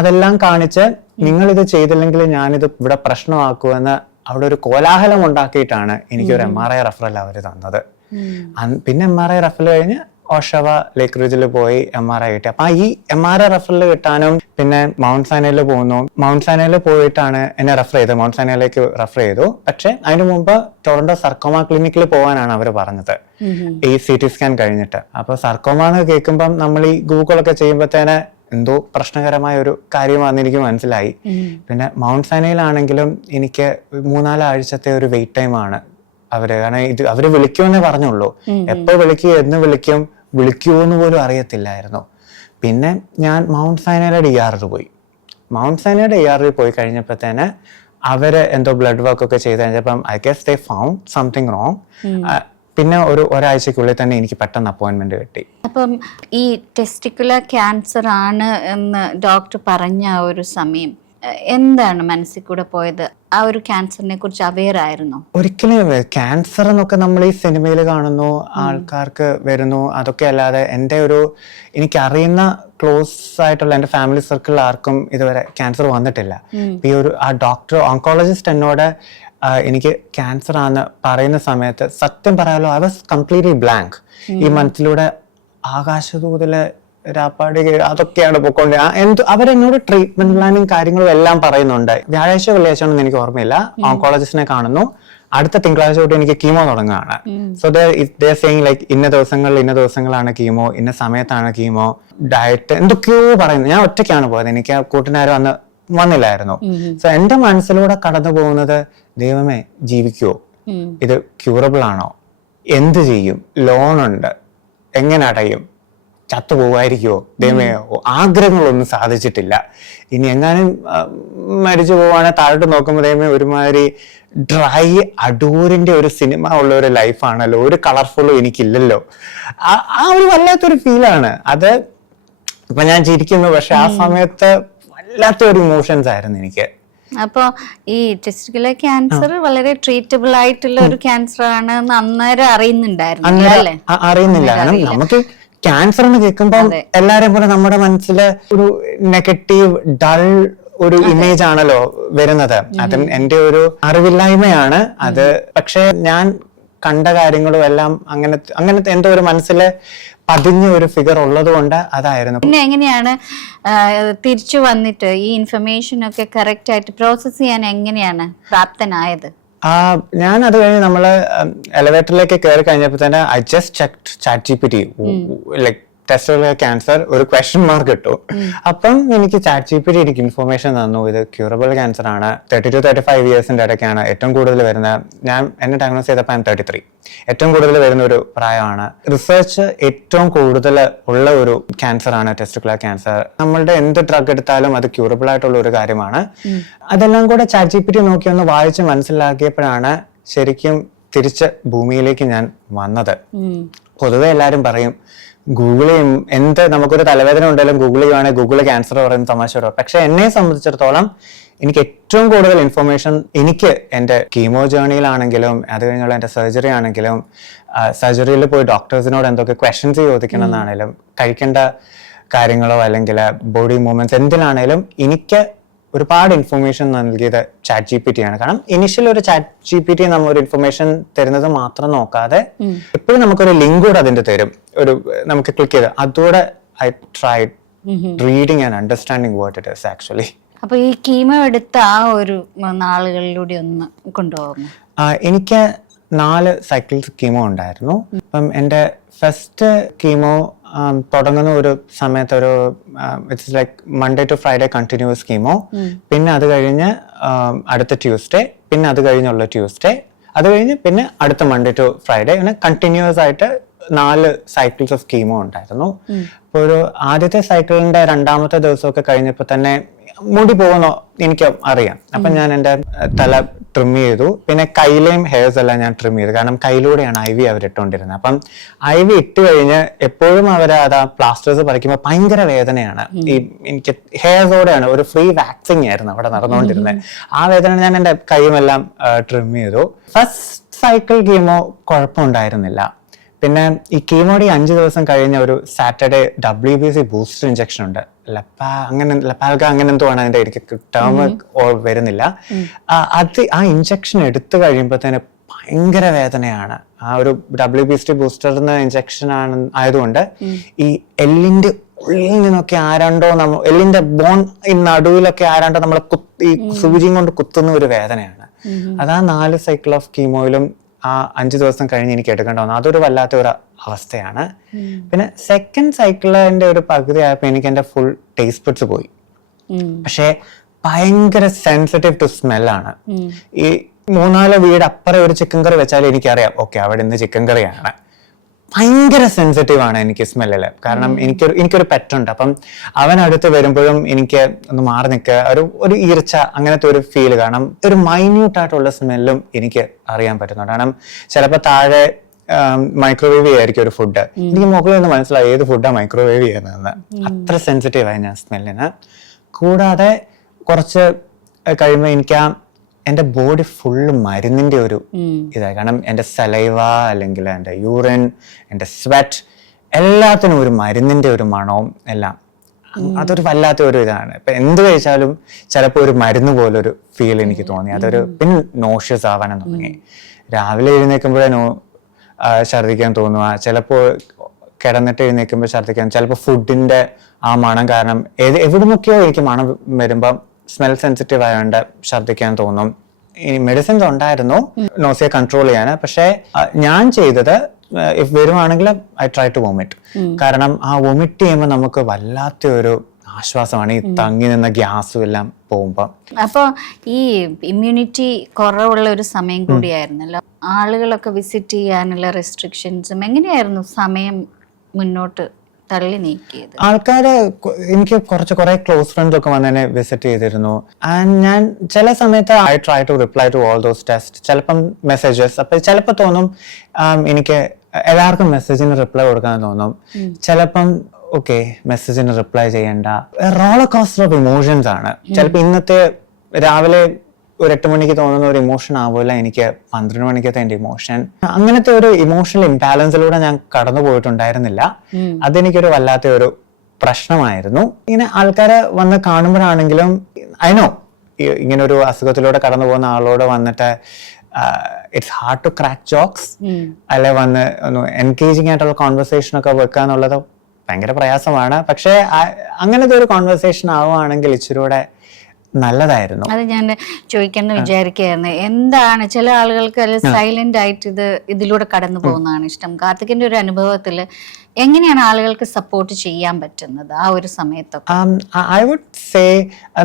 അതെല്ലാം കാണിച്ച് നിങ്ങൾ ഇത് ചെയ്തില്ലെങ്കിൽ ഞാനിത് ഇവിടെ പ്രശ്നമാക്കുമെന്ന് അവിടെ ഒരു കോലാഹലം ഉണ്ടാക്കിയിട്ടാണ് എനിക്കൊരു MRI റെഫറൽ അവർ തന്നത്. പിന്നെ MRI റെഫറൽ കഴിഞ്ഞ് ഓഷവ ലേക്ക് റിജിൽ പോയി MRI കിട്ടി. അപ്പൊ ഈ MRI റെഫറൽ കിട്ടാനും പിന്നെ മൗണ്ട് സൈനയിൽ പോകുന്നു. മൗണ്ട് സൈനയിൽ പോയിട്ടാണ് എന്നെ റെഫർ ചെയ്തത്, മൗണ്ട് സൈനയിലേക്ക് റെഫർ ചെയ്തു. പക്ഷെ അതിനു മുമ്പ് ടൊറന്റോ സർക്കോമ ക്ലിനിക്കിൽ പോകാനാണ് അവർ പറഞ്ഞത് ഈ CT സ്കാൻ കഴിഞ്ഞിട്ട്. അപ്പൊ സർക്കോമ എന്ന് കേൾക്കുമ്പം നമ്മൾ ഈ ഗൂഗിളൊക്കെ ചെയ്യുമ്പോഴത്തേനെ എന്തോ പ്രശ്നകരമായ ഒരു കാര്യമാണെന്ന് എനിക്ക് മനസ്സിലായി. പിന്നെ മൗണ്ട് സൈനയിലാണെങ്കിലും എനിക്ക് 3-4 ആഴ്ചത്തെ ഒരു വെയിറ്റ് ടൈം ആണ് അവര്. കാരണം ഇത് അവര് വിളിക്കുമെന്നേ പറഞ്ഞുള്ളൂ. എപ്പോ വിളിക്കും, എന്ന് വിളിക്കുമോ എന്ന് പോലും അറിയത്തില്ലായിരുന്നു. പിന്നെ ഞാൻ മൗണ്ട് സൈനയുടെ DRR പോയി. മൗണ്ട് സൈനയുടെ DRR പോയി കഴിഞ്ഞപ്പോഴത്തേന് അവര് എന്തോ ബ്ലഡ് വർക്ക് ഒക്കെ ചെയ്ത് കഴിഞ്ഞപ്പം I guess they found something wrong. പിന്നെ ഒരാഴ്ചക്കുള്ളിൽ തന്നെ എനിക്ക് പെട്ടെന്ന് അപ്പോയിന്റ്മെന്റ് കിട്ടി. അപ്പം ഈ ടെസ്റ്റിക്കുലർ ക്യാൻസർ ആണ് എന്ന് ഡോക്ടർ പറഞ്ഞ ആ ഒരു സമയം എന്താണ് മനസ്സിൽ കൂടെ പോയത്? ആ ഒരു ക്യാൻസറിനെ കുറിച്ച് അവെയർ ആയിരുന്നു? ഒരിക്കലും ക്യാൻസർ എന്നൊക്കെ നമ്മൾ ഈ സിനിമയിൽ കാണുന്നു, ആൾക്കാർക്ക് വരുന്നു, അതൊക്കെ അല്ലാതെ എനിക്കറിയുന്ന ക്ലോസ് ആയിട്ടുള്ള എൻ്റെ ഫാമിലി സർക്കിളിൽ ആർക്കും ഇതുവരെ ക്യാൻസർ വന്നിട്ടില്ല. ഈ ആ ഡോക്ടർ ഓങ്കോളജിസ്റ്റ് എന്നോട് എനിക്ക് ക്യാൻസർ ആണെന്ന് പറയുന്ന സമയത്ത് സത്യം പറയാലോ ഐ വാസ് കംപ്ലീറ്റ്ലി ബ്ലാങ്ക്. ഈ മനസ്സിലൂടെ ആകാശദൂതിലെ രാപ്പാടി അതൊക്കെയാണ് പൊക്കോണ്ട് അവരെന്നോട് ട്രീറ്റ്മെന്റ് പ്ലാനിങ് കാര്യങ്ങളും എല്ലാം പറയുന്നുണ്ട്. വ്യാഴാഴ്ച വെള്ളിയാഴ്ച ഒന്നും എനിക്ക് ഓർമ്മയില്ല. ഓങ്കോളജിസ്റ്റിനെ കാണുന്നു. അടുത്ത തിങ്കളാഴ്ച തൊട്ട് എനിക്ക് കീമോ തുടങ്ങുകയാണ്. സോ ദേ സെയിങ് ലൈക്ക് ഇന്ന ദിവസങ്ങളാണ് കീമോ, ഇന്ന സമയത്താണ് കീമോ, ഡയറ്റ് എന്തൊക്കെയോ പറയുന്നു. ഞാൻ ഒറ്റയ്ക്കാണ് പോയത്, എനിക്ക് കൂട്ടിനാരും അന്ന് വന്നില്ലായിരുന്നു. സോ എന്റെ മനസ്സിലൂടെ കടന്നു പോകുന്നത് ദൈവമേ ജീവിക്കുവോ, ഇത് ക്യൂറബിൾ ആണോ, എന്ത് ചെയ്യും, ലോണുണ്ട്, എങ്ങനെ അടയും, ചത്തുപോകായിരിക്കുമോ, ദൈവമേ ആഗ്രഹങ്ങളൊന്നും സാധിച്ചിട്ടില്ല, ഇനി എങ്ങാനും മരിച്ചു പോവാണെങ്കിൽ താഴോട്ട് നോക്കുമ്പോൾ ദൈവമേ ഒരുമാതിരി ഡ്രൈ അടൂരിന്റെ ഒരു സിനിമ ഉള്ള ഒരു ലൈഫാണല്ലോ, ഒരു കളർഫുള്ളും എനിക്കില്ലല്ലോ. ആ ഒരു വല്ലാത്തൊരു ഫീലാണ് അത്. ഇപ്പൊ ഞാൻ ചിരിക്കുന്നു, പക്ഷെ ആ സമയത്ത് വല്ലാത്തൊരു ഇമോഷൻസ് ആയിരുന്നു എനിക്ക്. അപ്പൊ ഈ ടെസ്റ്റിക്കുലർ ക്യാൻസർ വളരെ ട്രീറ്റബിൾ ആയിട്ടുള്ള ഒരു ക്യാൻസർ ആണ് അന്നേരം അറിയുന്നില്ല. കാരണം നമുക്ക് ക്യാൻസർ എന്ന് കേൾക്കുമ്പോൾ എല്ലാരെയും പോലെ നമ്മുടെ മനസ്സിൽ ഒരു നെഗറ്റീവ് ഡൾ ഒരു ഇമേജ് ആണല്ലോ വരുന്നത്. അതും എന്റെ ഒരു അറിവില്ലായ്മയാണ് അത്. പക്ഷെ ഞാൻ കണ്ട കാര്യങ്ങളും എല്ലാം അങ്ങനത്തെ എന്തോ ഒരു മനസ്സിൽ പതിഞ്ഞ ഒരു ഫിഗർ ഉള്ളത് കൊണ്ട് അതായിരുന്നു. പിന്നെ എങ്ങനെയാണ് തിരിച്ചു വന്നിട്ട് ഈ ഇൻഫർമേഷൻ ഒക്കെ കറക്റ്റ് ആയിട്ട് പ്രോസസ് ചെയ്യാൻ എങ്ങനെയാണ് പ്രാപ്തനായത്? ഞാൻ അത് കഴിഞ്ഞ് നമ്മള് എലിവേറ്ററിലേക്ക് കയറി കഴിഞ്ഞപ്പോ തന്നെ I just checked ChatGPT like testicular cancer ഒരു ക്വസ്റ്റ്യൻ മാർക്ക് ഇട്ടു. അപ്പം എനിക്ക് ChatGPT എനിക്ക് ഇൻഫർമേഷൻ തന്നു, ഇത് ക്യൂറബിൾ ക്യാൻസർ ആണ്, 30 to 35 ഇയേഴ്സിന്റെ ഇടയ്ക്കാണ് ഏറ്റവും കൂടുതൽ വരുന്നത്. എന്നെ ഡയഗ്നോസ് ചെയ്തപ്പോൾ 33, ഏറ്റവും കൂടുതൽ വരുന്ന ഒരു പ്രായമാണ്. റിസർച്ച് ഏറ്റവും കൂടുതൽ ഉള്ള ഒരു ക്യാൻസർ ആണ് ടെസ്റ്റിക്കുലർ ക്യാൻസർ. നമ്മളുടെ എന്ത് ഡ്രഗ് എടുത്താലും അത് ക്യൂറബിൾ ആയിട്ടുള്ള ഒരു കാര്യമാണ്. അതെല്ലാം കൂടെ ChatGPT നോക്കി ഒന്ന് വായിച്ച് മനസ്സിലാക്കിയപ്പോഴാണ് ശരിക്കും തിരിച്ച് ഭൂമിയിലേക്ക് ഞാൻ വന്നത്. പൊതുവെ എല്ലാരും പറയും ഗൂഗിൾ എന്ത് നമുക്കൊരു തലവേദന ഉണ്ടെങ്കിലും ഗൂഗിൾ ചെയ്യുവാണെങ്കിൽ ഗൂഗിൾ ക്യാൻസർ പറയുന്ന തമാശ പറയും. പക്ഷെ എന്നെ സംബന്ധിച്ചിടത്തോളം എനിക്ക് ഏറ്റവും കൂടുതൽ ഇൻഫർമേഷൻ എനിക്ക് എൻ്റെ കീമോ ജേർണിയിലാണെങ്കിലും അത് കഴിഞ്ഞുള്ള എൻ്റെ സർജറി ആണെങ്കിലും സർജറിയിൽ പോയി ഡോക്ടേഴ്സിനോട് എന്തൊക്കെ ക്വസ്റ്റ്യൻസ് ചോദിക്കണം എന്നാണെങ്കിലും കഴിക്കേണ്ട കാര്യങ്ങളോ അല്ലെങ്കിൽ ബോഡി മൂവ്മെന്റ്സ് എന്തിനാണേലും എനിക്ക് ഒരുപാട് ഇൻഫർമേഷൻ നൽകിയത് ChatGPT ആണ്. കാരണം ഇനിഷ്യൽ ഒരു ChatGPT നമ്മൾ ഒരു ഇൻഫർമേഷൻ തരുന്നത് മാത്രം നോക്കാതെ എപ്പോഴും നമുക്കൊരു ലിങ്ക് കൂടെ അതിന്റെ തരും, ഒരു നമുക്ക് ക്ലിക്ക് ചെയ്ത് അതുകൂടെ I tried reading and understanding what it is actually. അപ്പൊ ഈ കീമോ എടുത്ത ആ ഒരു നാളുകളിലൂടെ ഒന്ന് കൊണ്ടുപോകുന്നു. എനിക്ക് 4 സൈക്കിൾസ് കീമോ ഉണ്ടായിരുന്നു. അപ്പം എൻ്റെ ഫസ്റ്റ് കീമോ തുടങ്ങുന്ന ഒരു സമയത്ത് ഒരു it's like Monday to Friday continuous chemo, പിന്നെ അത് കഴിഞ്ഞ് അടുത്ത ട്യൂസ്ഡേ, പിന്നെ അത് കഴിഞ്ഞുള്ള ട്യൂസ്ഡേ, അത് കഴിഞ്ഞ് പിന്നെ അടുത്ത മൺഡേ ടു ഫ്രൈഡേ, അങ്ങനെ കണ്ടിന്യൂസ് ആയിട്ട് 4 സൈക്കിൾസ് ഓഫ് കീമോ ഉണ്ടായിരുന്നു. അപ്പോൾ ഒരു ആദ്യത്തെ സൈക്കിളിന്റെ 2ാമത്തെ ദിവസമൊക്കെ കഴിഞ്ഞപ്പോൾ തന്നെ മുടി പോകുന്നോ എനിക്ക് അറിയാം. അപ്പൊ ഞാൻ എൻ്റെ തല ട്രിം ചെയ്തു. പിന്നെ കയ്യിലെയും ഹെയർസ് എല്ലാം ഞാൻ ട്രിം ചെയ്തു. കാരണം കയ്യിലൂടെയാണ് IV അവരിട്ടുകൊണ്ടിരുന്നത്. അപ്പം IV ഇട്ട് കഴിഞ്ഞ് എപ്പോഴും അവർ അതാ പ്ലാസ്റ്റേഴ്സ് പറിക്കുമ്പോൾ ഭയങ്കര വേദനയാണ്. ഈ എനിക്ക് ഹെയർസോടെയാണ് ഒരു ഫ്രീ വാക്സിങ് ആയിരുന്നു അവിടെ നടന്നുകൊണ്ടിരുന്നത്. ആ വേദന ഞാൻ എൻ്റെ കൈയുമെല്ലാം ട്രിം ചെയ്തു. ഫസ്റ്റ് സൈക്കിൾ കീമോ കുഴപ്പമുണ്ടായിരുന്നില്ല. പിന്നെ ഈ കീമോയുടെ 5 ദിവസം കഴിഞ്ഞ ഒരു സാറ്റർഡേ WBC ബൂസ്റ്റർ ഇഞ്ചക്ഷൻ ഉണ്ട്. ലപ്പാൽഗ അങ്ങനെ എന്തോ ആണ് അതിന്റെ എനിക്ക് ടേം വരുന്നില്ല. ആ ഇഞ്ചക്ഷൻ എടുത്തു കഴിയുമ്പോൾ തന്നെ ഭയങ്കര വേദനയാണ്. ആ ഒരു WBC ബൂസ്റ്റർ ഇഞ്ചക്ഷൻ ആയതുകൊണ്ട് ഈ എല്ലിന്റെ ഉള്ളിൽ നിന്നൊക്കെ ആരാണ്ടോ എല്ലിന്റെ ബോൺ ഈ നടുവിലൊക്കെ ആരാണ്ടോ നമ്മളെ ഈ സൂചിയും കൊണ്ട് കുത്തുന്ന ഒരു വേദനയാണ്. അതാ 4 സൈക്കിൾ ഓഫ് കീമോയിലും ആ 5 ദിവസം കഴിഞ്ഞ് എനിക്ക് എടുക്കേണ്ട വന്നു. അതൊരു വല്ലാത്ത ഒരു അവസ്ഥയാണ്. പിന്നെ സെക്കൻഡ് സൈക്കിളിന്റെ ഒരു പകുതി ആയപ്പോൾ എനിക്ക് എന്റെ ഫുൾ ടേസ്റ്റ് ബഡ്സ് പോയി. പക്ഷെ ഭയങ്കര സെൻസിറ്റീവ് ടു സ്മെല്ലാണ്. ഈ 3-4 വീട് അപ്പുറം ഒരു ചിക്കൻ കറി വെച്ചാൽ എനിക്കറിയാം ഓക്കെ അവിടെ ഇന്ന് ചിക്കൻ കറിയാണ്. ഭയങ്കര സെൻസിറ്റീവ് ആണ് എനിക്ക് സ്മെല്ലില്. കാരണം എനിക്കൊരു പെറ്റുണ്ട്. അപ്പം അവനടുത്ത് വരുമ്പോഴും എനിക്ക് ഒന്ന് മാറി നിൽക്കുക, ഒരു ഈർച്ച അങ്ങനത്തെ ഒരു ഫീൽ. കാരണം ഒരു മൈന്യൂട്ടായിട്ടുള്ള സ്മെല്ലും എനിക്ക് അറിയാൻ പറ്റുന്നുണ്ട്. കാരണം ചിലപ്പോൾ താഴെ മൈക്രോവേവ് ചെയ്യായിരിക്കും ഒരു ഫുഡ്. എനിക്ക് മുകളിൽ നിന്ന് മനസ്സിലായി ഏത് ഫുഡാണ് മൈക്രോവേവ് ചെയ്യുന്നതെന്ന്. അത്ര സെൻസിറ്റീവായി ഞാൻ സ്മെല്ലിന്. കൂടാതെ കുറച്ച് കഴിയുമ്പോൾ എനിക്ക് എൻ്റെ ബോഡി ഫുള്ള് മരുന്നിന്റെ ഒരു ഇതായി. കാരണം എൻ്റെ സലൈവ അല്ലെങ്കിൽ എൻ്റെ യൂറിൻ, എൻ്റെ സ്വെറ്റ് എല്ലാത്തിനും ഒരു മരുന്നിന്റെ ഒരു മണവും എല്ലാം. അതൊരു വല്ലാത്ത ഒരു ഇതാണ്. ഇപ്പൊ എന്ത് കഴിച്ചാലും ചിലപ്പോൾ ഒരു മരുന്ന് പോലൊരു ഫീൽ എനിക്ക് തോന്നി. പിന്നെ നോഷ്യസ് ആവാനും തുടങ്ങി. രാവിലെ എഴുന്നേൽക്കുമ്പോഴേ ഛർദ്ദിക്കാൻ തോന്നുക, ചിലപ്പോൾ കിടന്നിട്ട് എഴുന്നേൽക്കുമ്പോൾ ഛർദ്ദിക്കാൻ, ചിലപ്പോൾ ഫുഡിന്റെ ആ മണം കാരണം എവിടുന്നൊക്കെയോ എനിക്ക് മണം വരുമ്പം സ്മെൽ സെൻസിറ്റീവ് ആയതുകൊണ്ട് ഛർദ്ദിക്കാൻ തോന്നും. ഈ മെഡിസിൻസ് ഉണ്ടായിരുന്നു നോസിയ കൺട്രോൾ ചെയ്യാൻ. പക്ഷെ ഞാൻ ചെയ്തത് ഇഫ് വരുവാണെങ്കിൽ ഐ ട്രൈ ടു വോമിറ്റ്. കാരണം ആ വോമിറ്റ് ചെയ്യുമ്പോൾ നമുക്ക് വല്ലാത്ത ഒരു ആശ്വാസമാണ് ഈ തങ്ങി നിന്ന ഗ്യാസും എല്ലാം പോകുമ്പോൾ. അപ്പോൾ ഈ ഇമ്മ്യൂണിറ്റി കുറവുള്ള ഒരു സമയം കൂടിയായിരുന്നല്ലോ. ആളുകളൊക്കെ വിസിറ്റ് ചെയ്യാനുള്ള റെസ്ട്രിക്ഷൻസും എങ്ങനെയായിരുന്നു സമയം മുന്നോട്ട് തള്ളി നീക്കിയത്? ആൾക്കാര് എനിക്ക് കുറെ ക്ലോസ് ഫ്രണ്ട്സ് ഒക്കെ വന്ന് എന്നെ വിസിറ്റ് ചെയ്തിരുന്നു. ആൻഡ് ഞാൻ ചില സമയത്ത് I try to reply to all those test. ചിലപ്പം മെസ്സേജസ്, അപ്പൊ ചിലപ്പോൾ തോന്നും എനിക്ക് എല്ലാവർക്കും മെസ്സേജിന് റിപ്ലൈ കൊടുക്കാൻ തോന്നും. ചിലപ്പം ഓക്കെ മെസ്സേജിന് റിപ്ലൈ ചെയ്യണ്ട. റോളർ കോസ്റ്റർ ഓഫ് ഇമോഷൻസ് ആണ്. ചിലപ്പോൾ ഇന്നത്തെ രാവിലെ ഒരു 8 മണിക്ക് തോന്നുന്ന ഒരു ഇമോഷൻ ആവില്ല എനിക്ക് 12 മണിക്കത്തെ എൻ്റെ ഇമോഷൻ. അങ്ങനത്തെ ഒരു ഇമോഷണൽ ഇംബാലൻസിലൂടെ ഞാൻ കടന്നു പോയിട്ടുണ്ടായിരുന്നില്ല. അതെനിക്കൊരു വല്ലാത്ത ഒരു പ്രശ്നമായിരുന്നു. ഇങ്ങനെ ആൾക്കാരെ വന്ന് കാണുമ്പോഴാണെങ്കിലും ഐ നോ ഇങ്ങനെ ഒരു അസുഖത്തിലൂടെ കടന്നു പോകുന്ന ആളോട് വന്നിട്ട് it's hard to crack jokes, അല്ലെ വന്ന് ഒന്ന് എൻഗേജിങ് ആയിട്ടുള്ള കോൺവെർസേഷൻ ഒക്കെ വെക്കുക എന്നുള്ളത് ഭയങ്കര പ്രയാസമാണ്. പക്ഷെ അങ്ങനത്തെ ഒരു കോൺവെർസേഷൻ ആവുകയാണെങ്കിൽ ഇച്ചിരൂടെ നല്ലതായിരുന്നു. അത് ഞാൻ ചോദിക്കാന്ന് വിചാരിക്കുകയായിരുന്നു. എന്താണ് ചില ആളുകൾക്ക് സൈലന്റ് ആയിട്ട് ഇതിലൂടെ കടന്നു പോകുന്നതാണ് ഇഷ്ടം. കാർത്തികിന്റെ ഒരു അനുഭവത്തിൽ എങ്ങനെയാണ് ആളുകൾക്ക് സപ്പോർട്ട് ചെയ്യാൻ പറ്റുന്നത് ആ ഒരു സമയത്തൊക്കെ? ഐ വുഡ് സേ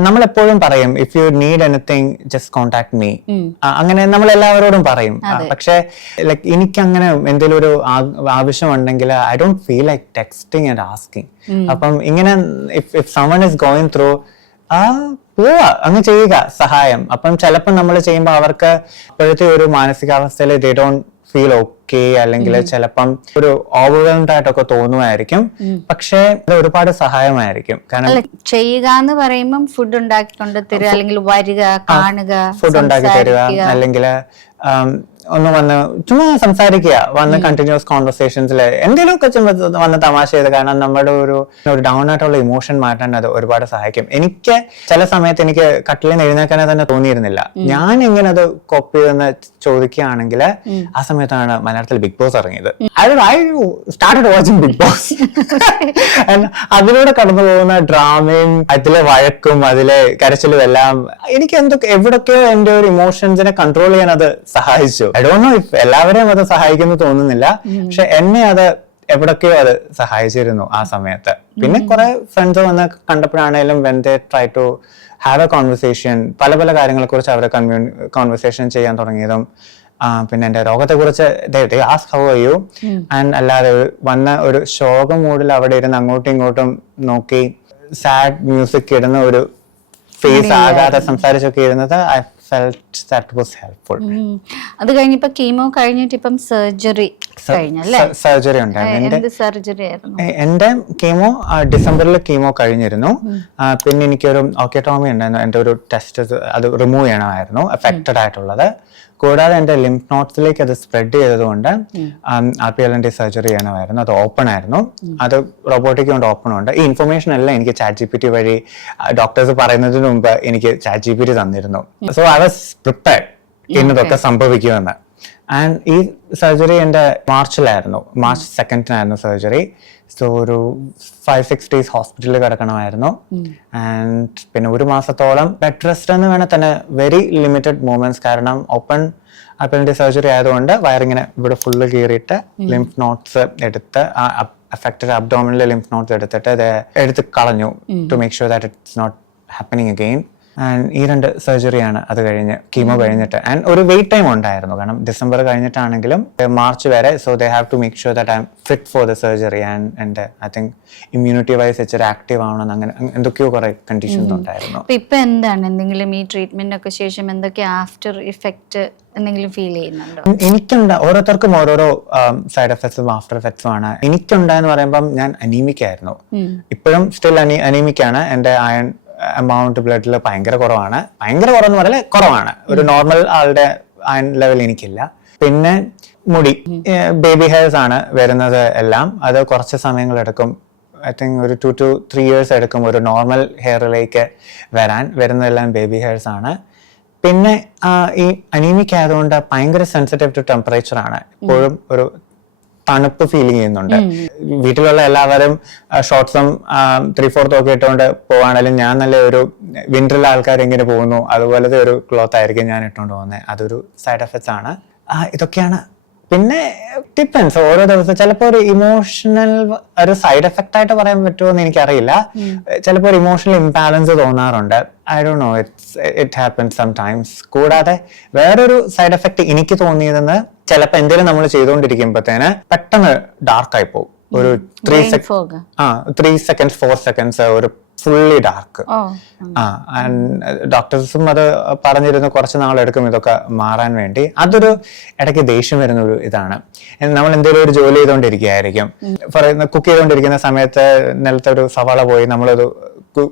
നമ്മളെപ്പോഴും പറയും if you need anything just contact me. അങ്ങനെ നമ്മൾ എല്ലാവരോടും പറയും. പക്ഷെ ലൈക്ക് എനിക്ക് അങ്ങനെ എന്തെങ്കിലും ഒരു ആവശ്യമുണ്ടെങ്കിൽ I don't feel like texting and asking. അപ്പം ഇങ്ങനെ if someone is going through പോവാ അങ്ങ് ചെയ്യുക സഹായം. അപ്പം ചിലപ്പോൾ നമ്മൾ ചെയ്യുമ്പോൾ അവർക്ക് ഇപ്പോഴത്തെ ഒരു മാനസികാവസ്ഥയിൽ ദേ ഡോണ്ട് ഫീൽ ഓക്കെ, അല്ലെങ്കിൽ ചിലപ്പം ഒരു ഓവർവെൽംഡ് ആയിട്ടൊക്കെ തോന്നുമായിരിക്കും. പക്ഷെ അത് ഒരുപാട് സഹായമായിരിക്കും. കാരണം ചെയ്യുക എന്ന് പറയുമ്പോൾ ഫുഡ് ഉണ്ടാക്കിക്കൊണ്ട് തരിക, അല്ലെങ്കിൽ വരിക, കാണുക, ഫുഡ് ഉണ്ടാക്കി തരിക, അല്ലെങ്കിൽ ഒന്ന് വന്ന് ചുമ്മാ സംസാരിക്കുക, വന്ന് കണ്ടിന്യൂസ് കോൺവെർസേഷൻസിൽ എന്തെങ്കിലുമൊക്കെ വന്ന് തമാശ ചെയ്ത്. കാരണം നമ്മുടെ ഒരു ഡൗൺ ആയിട്ടുള്ള ഇമോഷൻ മാറ്റാൻ അത് ഒരുപാട് സഹായിക്കും. എനിക്ക് ചില സമയത്ത് എനിക്ക് കട്ടിലിൽ നിന്ന് എഴുന്നേക്കാനെ തന്നെ തോന്നിയിരുന്നില്ല. ഞാൻ എങ്ങനെ അത് കോപ്പി ചെയ്തെന്ന് ചോദിക്കുകയാണെങ്കിൽ ആ സമയത്താണ് മലയാളത്തിൽ ബിഗ് ബോസ് ഇറങ്ങിയത്. I started watching Bigg Boss. അതിലൂടെ കടന്നു പോകുന്ന ഡ്രാമയും അതിലെ വഴക്കും അതിലെ കരച്ചിലും എല്ലാം എനിക്ക് എവിടൊക്കെയോ എന്റെ ഒരു ഇമോഷൻസിനെ കൺട്രോൾ ചെയ്യാൻ അത് സഹായിച്ചു. ഐ ഡോണ്ട് നോ ഇഫ് എല്ലാവരെയും അത് സഹായിക്കുന്നു തോന്നുന്നില്ല, പക്ഷെ എന്നെ അത് എവിടൊക്കെയോ അത് സഹായിച്ചിരുന്നു ആ സമയത്ത്. പിന്നെ കുറെ ഫ്രണ്ട്സ് വന്ന് കണ്ടപ്പോഴാണേലും when they try to have a conversation, പല പല കാര്യങ്ങളെ കുറിച്ച് അവരെ കോൺവെർസേഷൻ ചെയ്യാൻ തുടങ്ങിയതും. പിന്നെ എന്റെ രോഗത്തെ കുറിച്ച് ask how are you, and അല്ലാതെ വന്ന ഒരു ശോക മൂഡിൽ അവിടെ ഇരുന്ന് അങ്ങോട്ടും ഇങ്ങോട്ടും നോക്കി സാഡ് മ്യൂസിക് ഇടുന്ന ഒരു ഫേസ് ആകാതെ സംസാരിച്ചൊക്കെ ഇരുന്നത് I felt that was helpful. അത് കഴിഞ്ഞിപ്പോ കീമോ കഴിഞ്ഞിട്ട് ഇപ്പം സർജറി കഴിഞ്ഞല്ലേ? സർജറി ഉണ്ടായിരുന്നു. എന്ത് സർജറി ആയിരുന്നു? എന്റെ കീമോ ഡിസംബറിൽ കീമോ കഴിഞ്ഞിരുന്നു. പിന്നെ എനിക്കൊരു ഓക്കറ്റോമി ഉണ്ടായിരുന്നു. എന്റെ ഒരു ടെസ്റ്റ് അത് റിമൂവ് ചെയ്യണമായിരുന്നു, അഫക്റ്റഡ് ആയിട്ടുള്ളത്. കൂടാതെ എന്റെ ലിംഫ് നോട്ട്സിലേക്ക് അത് സ്പ്രെഡ് ചെയ്തതുകൊണ്ട് RPLND സർജറി ചെയ്യണമായിരുന്നു. അത് ഓപ്പൺ ആയിരുന്നു. അത് റോബോട്ടിക് കൊണ്ട് ഓപ്പൺ ഉണ്ട്. ഈ ഇൻഫർമേഷൻ എല്ലാം എനിക്ക് ChatGPT വഴി ഡോക്ടേഴ്സ് പറയുന്നതിന് മുമ്പ് എനിക്ക് ChatGPT തന്നിരുന്നു. സോ ഐ വാസ് പ്രിപ്പയർഡ് ഇന്നതൊക്കെ സംഭവിക്കുമെന്ന്. ആൻഡ് ഈ സർജറി എൻ്റെ മാർച്ചിലായിരുന്നു, March 2 സർജറി. സോ ഒരു 5-6 days ഹോസ്പിറ്റലിൽ കിടക്കണമായിരുന്നു. ആൻഡ് പിന്നെ ഒരു മാസത്തോളം ബെഡ് റെസ്റ്റ് എന്ന് വേണേൽ തന്നെ വെരി ലിമിറ്റഡ് മൂവ്മെന്റ്സ്. കാരണം ഓപ്പൺ RPLND സർജറി ആയതുകൊണ്ട് വയറിങ്ങനെ ഇവിടെ ഫുള്ള് കീറിയിട്ട് ലിംഫ് നോട്ട്സ് എടുത്ത് അഫക്റ്റഡ് അബ്ഡോമിനിലെ ലിംഫ് നോട്ട്സ് എടുത്തിട്ട് അത് എടുത്ത് കളഞ്ഞു to make sure that it's not happening again. And ഈ 2 സർജറിയാണ് അത് കഴിഞ്ഞ് കീമോ കഴിഞ്ഞിട്ട്. ആൻഡ് ഒരു വെയിറ്റ് ടൈം ഉണ്ടായിരുന്നു, കാരണം ഡിസംബർ കഴിഞ്ഞിട്ടാണെങ്കിലും മാർച്ച് വരെ. So they have to make sure that I am fit for the surgery. And I think immunity wise ഇച്ചിരി ആക്റ്റീവ് ആവണം, അങ്ങനെ എന്തൊക്കെയോ കുറെ കണ്ടീഷൻസ് ഉണ്ടായിരുന്നു. ഇപ്പൊ എന്താണ് എന്തെങ്കിലും ഈ ട്രീറ്റ്മെന്റ് ഒക്കെ ശേഷം എന്തൊക്കെ ആഫ്റ്റർ ഇഫക്റ്റ് എന്തെങ്കിലും ഫീൽ ചെയ്യുന്നുണ്ടോ? എനിക്കുണ്ട്, ഓരോരുത്തർക്കും ഓരോരോ സൈഡ് എഫക്ട്സും ആഫ്റ്റർ എഫക്ട്സും ആണ്. എനിക്കുണ്ടായെന്ന് പറയുമ്പം ഞാൻ അനീമിക് ആയിരുന്നു. ഇപ്പോഴും സ്റ്റിൽ അനീമിക് ആണ്. എന്റെ അയൺ എമൗണ്ട് ബ്ലഡിൽ ഭയങ്കര കുറവാണ്. ഭയങ്കര കുറവെന്ന് പറയല് കുറവാണ്. ഒരു നോർമൽ ആളുടെ അയൺ ലെവൽ എനിക്കില്ല. പിന്നെ മുടി, ബേബി ഹെയർസ് ആണ് വരുന്നത് എല്ലാം. അത് കുറച്ച് സമയങ്ങൾ എടുക്കും. ഐ തിങ്ക് ഒരു 2 to 3 years എടുക്കും ഒരു നോർമൽ ഹെയറിലേക്ക് വരുന്നതെല്ലാം ബേബി ഹെയർസ് ആണ്. പിന്നെ ഈ അനീമിക് ആയതുകൊണ്ട് ഭയങ്കര സെൻസിറ്റീവ് ടു ടെമ്പറേച്ചർ ആണ്. എപ്പോഴും ഒരു തണുപ്പ് ഫീൽ ചെയ്യുന്നുണ്ട്. വീട്ടിലുള്ള എല്ലാവരും ഷോർട്ട്സും 3/4 ഒക്കെ ഇട്ടുകൊണ്ട് പോവാണെങ്കിലും ഞാൻ നല്ല ഒരു വിന്ററിലെ ആൾക്കാർ എങ്ങനെ പോകുന്നു അതുപോലത്തെ ഒരു ക്ലോത്ത് ആയിരിക്കും ഞാൻ ഇട്ടുകൊണ്ട് പോകുന്നത്. അതൊരു സൈഡ് എഫക്ട്സ് ആണ്. ഇതൊക്കെയാണ്. പിന്നെ ഡിപ്പെൻസ് ഓരോ ദിവസം. ചിലപ്പോൾ ഒരു ഇമോഷണൽ ഒരു സൈഡ് എഫക്റ്റ് ആയിട്ട് പറയാൻ പറ്റുമോ എന്ന് എനിക്കറിയില്ല. ചിലപ്പോൾ ഒരു ഇമോഷണൽ ഇംബാലൻസ് തോന്നാറുണ്ട്. I don't no, it happens sometimes. കൂടാതെ വേറൊരു സൈഡ് എഫക്ട് എനിക്ക് തോന്നിയതെന്ന്, ചിലപ്പോൾ എന്തെങ്കിലും നമ്മൾ ചെയ്തുകൊണ്ടിരിക്കുമ്പോഴത്തേന് പെട്ടെന്ന് ഡാർക്കായി പോകും. ഒരു 3 seconds 4 seconds ഒരു ഫുള്ളി ഡാർക്ക്. ഡോക്ടേഴ്സും അത് പറഞ്ഞിരുന്നു കുറച്ച് നാളെടുക്കും ഇതൊക്കെ മാറാൻ വേണ്ടി. അതൊരു ഇടയ്ക്ക് ദേഷ്യം വരുന്ന ഒരു ഇതാണ്. നമ്മൾ എന്തെങ്കിലും ഒരു ജോലി ചെയ്തുകൊണ്ടിരിക്കുകയായിരിക്കും, കുക്ക് ചെയ്തുകൊണ്ടിരിക്കുന്ന സമയത്ത് നിലത്തെ ഒരു സവാള പോയി നമ്മളത്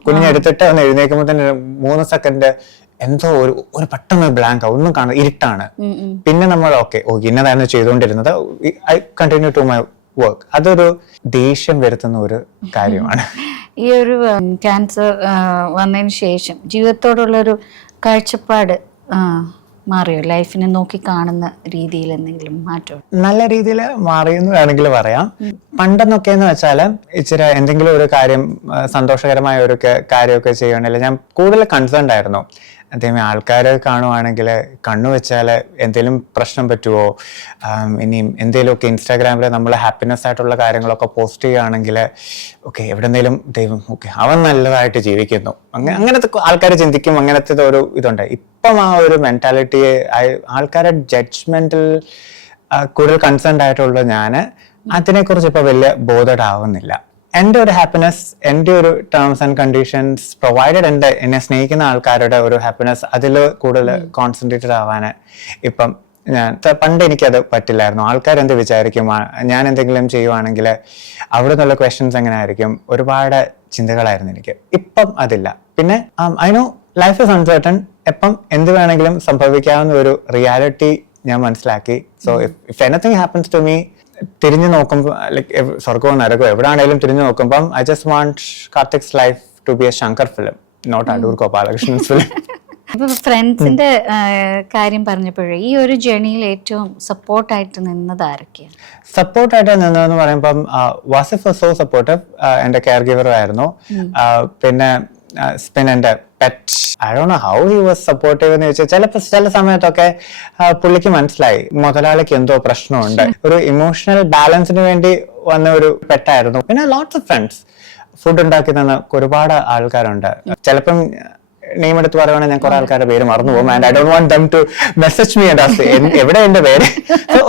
കുഞ്ഞെടുത്തിട്ട് ഒന്ന് എഴുന്നേക്കുമ്പോൾ തന്നെ 3 സെക്കൻഡ് എന്തോ ഒരു പെട്ടെന്ന് ബ്ലാങ്ക്, ഒന്നും കാണാൻ ഇരുട്ടാണ്. പിന്നെ നമ്മൾ ഇന്നതായിരുന്നു ചെയ്തുകൊണ്ടിരുന്നത്, I continue to my work. അതൊരു ദേഷ്യം വരുത്തുന്ന ഒരു കാര്യമാണ്. ഈ ഒരു ക്യാൻസർ വന്നതിന് ശേഷം ജീവിതത്തോടുള്ളൊരു കാഴ്ചപ്പാട് മാറിയോ? ലൈഫിനെ നോക്കി കാണുന്ന രീതിയിൽ എന്തെങ്കിലും മാറ്റം? നല്ല രീതിയിൽ മാറിയെന്ന് വേണമെങ്കിൽ പറയാം. പണ്ടെന്നൊക്കെയെന്ന് വെച്ചാല് ഇച്ചിരി എന്തെങ്കിലും ഒരു കാര്യം സന്തോഷകരമായ ഒരു കാര്യമൊക്കെ ചെയ്യണമെങ്കിൽ ഞാൻ കൂടുതൽ കൺസേൺഡ് ആയിരുന്നു. അതേമേ ആൾക്കാർ കാണുവാണെങ്കിൽ കണ്ണു വെച്ചാൽ എന്തെങ്കിലും പ്രശ്നം പറ്റുമോ, ഇനിയും എന്തെങ്കിലുമൊക്കെ ഇൻസ്റ്റാഗ്രാമിൽ നമ്മൾ ഹാപ്പിനെസ് ആയിട്ടുള്ള കാര്യങ്ങളൊക്കെ പോസ്റ്റ് ചെയ്യുകയാണെങ്കിൽ എവിടെന്തെങ്കിലും ദൈവം അവൻ നല്ലതായിട്ട് ജീവിക്കുന്നു, അങ്ങനത്തെ ആൾക്കാർ ചിന്തിക്കും. അങ്ങനത്തെ ഒരു ഇതുണ്ട്. ഇപ്പം ആ ഒരു മെന്റാലിറ്റിയെ ആൾക്കാരുടെ ജഡ്ജ്മെന്റിൽ കൂടുതൽ കൺസേൺഡ് ആയിട്ടുള്ള ഞാൻ അതിനെക്കുറിച്ച് ഇപ്പോൾ വലിയ ബോധഡ് ആവുന്നില്ല. എൻ്റെ ഒരു ഹാപ്പിനെസ്, എൻ്റെ ഒരു ടേംസ് ആൻഡ് കണ്ടീഷൻസ് പ്രൊവൈഡഡ്, എന്നെ സ്നേഹിക്കുന്ന ആൾക്കാരുടെ ഒരു ഹാപ്പിനെസ്, അതിൽ കൂടുതൽ കോൺസെൻട്രേറ്റഡ് ആവാൻ ഇപ്പം പണ്ട് എനിക്കത് പറ്റില്ലായിരുന്നു. ആൾക്കാർ എന്ത് വിചാരിക്കും, ഞാൻ എന്തെങ്കിലും ചെയ്യുവാണെങ്കിൽ അവിടെ നിന്നുള്ള ക്വസ്റ്റ്യൻസ് എങ്ങനെ ആയിരിക്കും, ഒരുപാട് ചിന്തകളായിരുന്നു എനിക്ക്. ഇപ്പം അതില്ല. പിന്നെ I know life is uncertain, എപ്പം എന്ത് വേണമെങ്കിലും സംഭവിക്കാവുന്ന ഒരു റിയാലിറ്റി ഞാൻ മനസ്സിലാക്കി. So if anything happens to me, തിരിഞ്ഞു നോക്കുമ്പോൾ ലൈക്ക് സ്വർഗവും നരകവും എവിടെയാണെങ്കിലും തിരിഞ്ഞു നോക്കുമ്പം I just want Karthik's life to be a Shankar film, not Adoor Gopalakrishnan film. ഇപ്പൊ ഫ്രണ്ട്സിന്റെ കാര്യം പറഞ്ഞപ്പോഴേ ഈ ഒരു ജേണിയിൽ ഏറ്റവും സപ്പോർട്ടായിട്ട് നിന്നത് ആരൊക്കെയാണ്? സപ്പോർട്ടായിട്ട് നിന്നതെന്ന് പറയുമ്പം വാസിഫ് വാസ് സോ സപ്പോർട്ടീവ്, എന്റെ കെയർ ഗിവർ ആയിരുന്നു. പിന്നെ എൻ്റെ pet, I don't know how he was supportive എന്ന് ചോദിച്ചാൽ ചില സമയത്തൊക്കെ പുള്ളിക്ക് മനസ്സിലായി മുതലാളിക്ക് എന്തോ പ്രശ്നമുണ്ട്. ഒരു ഇമോഷണൽ ബാലൻസിന് വേണ്ടി വന്ന ഒരു പെറ്റായിരുന്നു. പിന്നെ ലോട്ട്സ് ഓഫ് ഫ്രണ്ട്സ്, ഫുഡ് ഉണ്ടാക്കി തന്ന ഒരുപാട് ആൾക്കാരുണ്ട്. ചിലപ്പം നെയിം എടുത്ത് പറയുവാണെങ്കിൽ ഞാൻ കുറെ ആൾക്കാരുടെ പേര് മറന്നു പോകും. And I don't want them to message me and എവിടെ എന്റെ പേര്.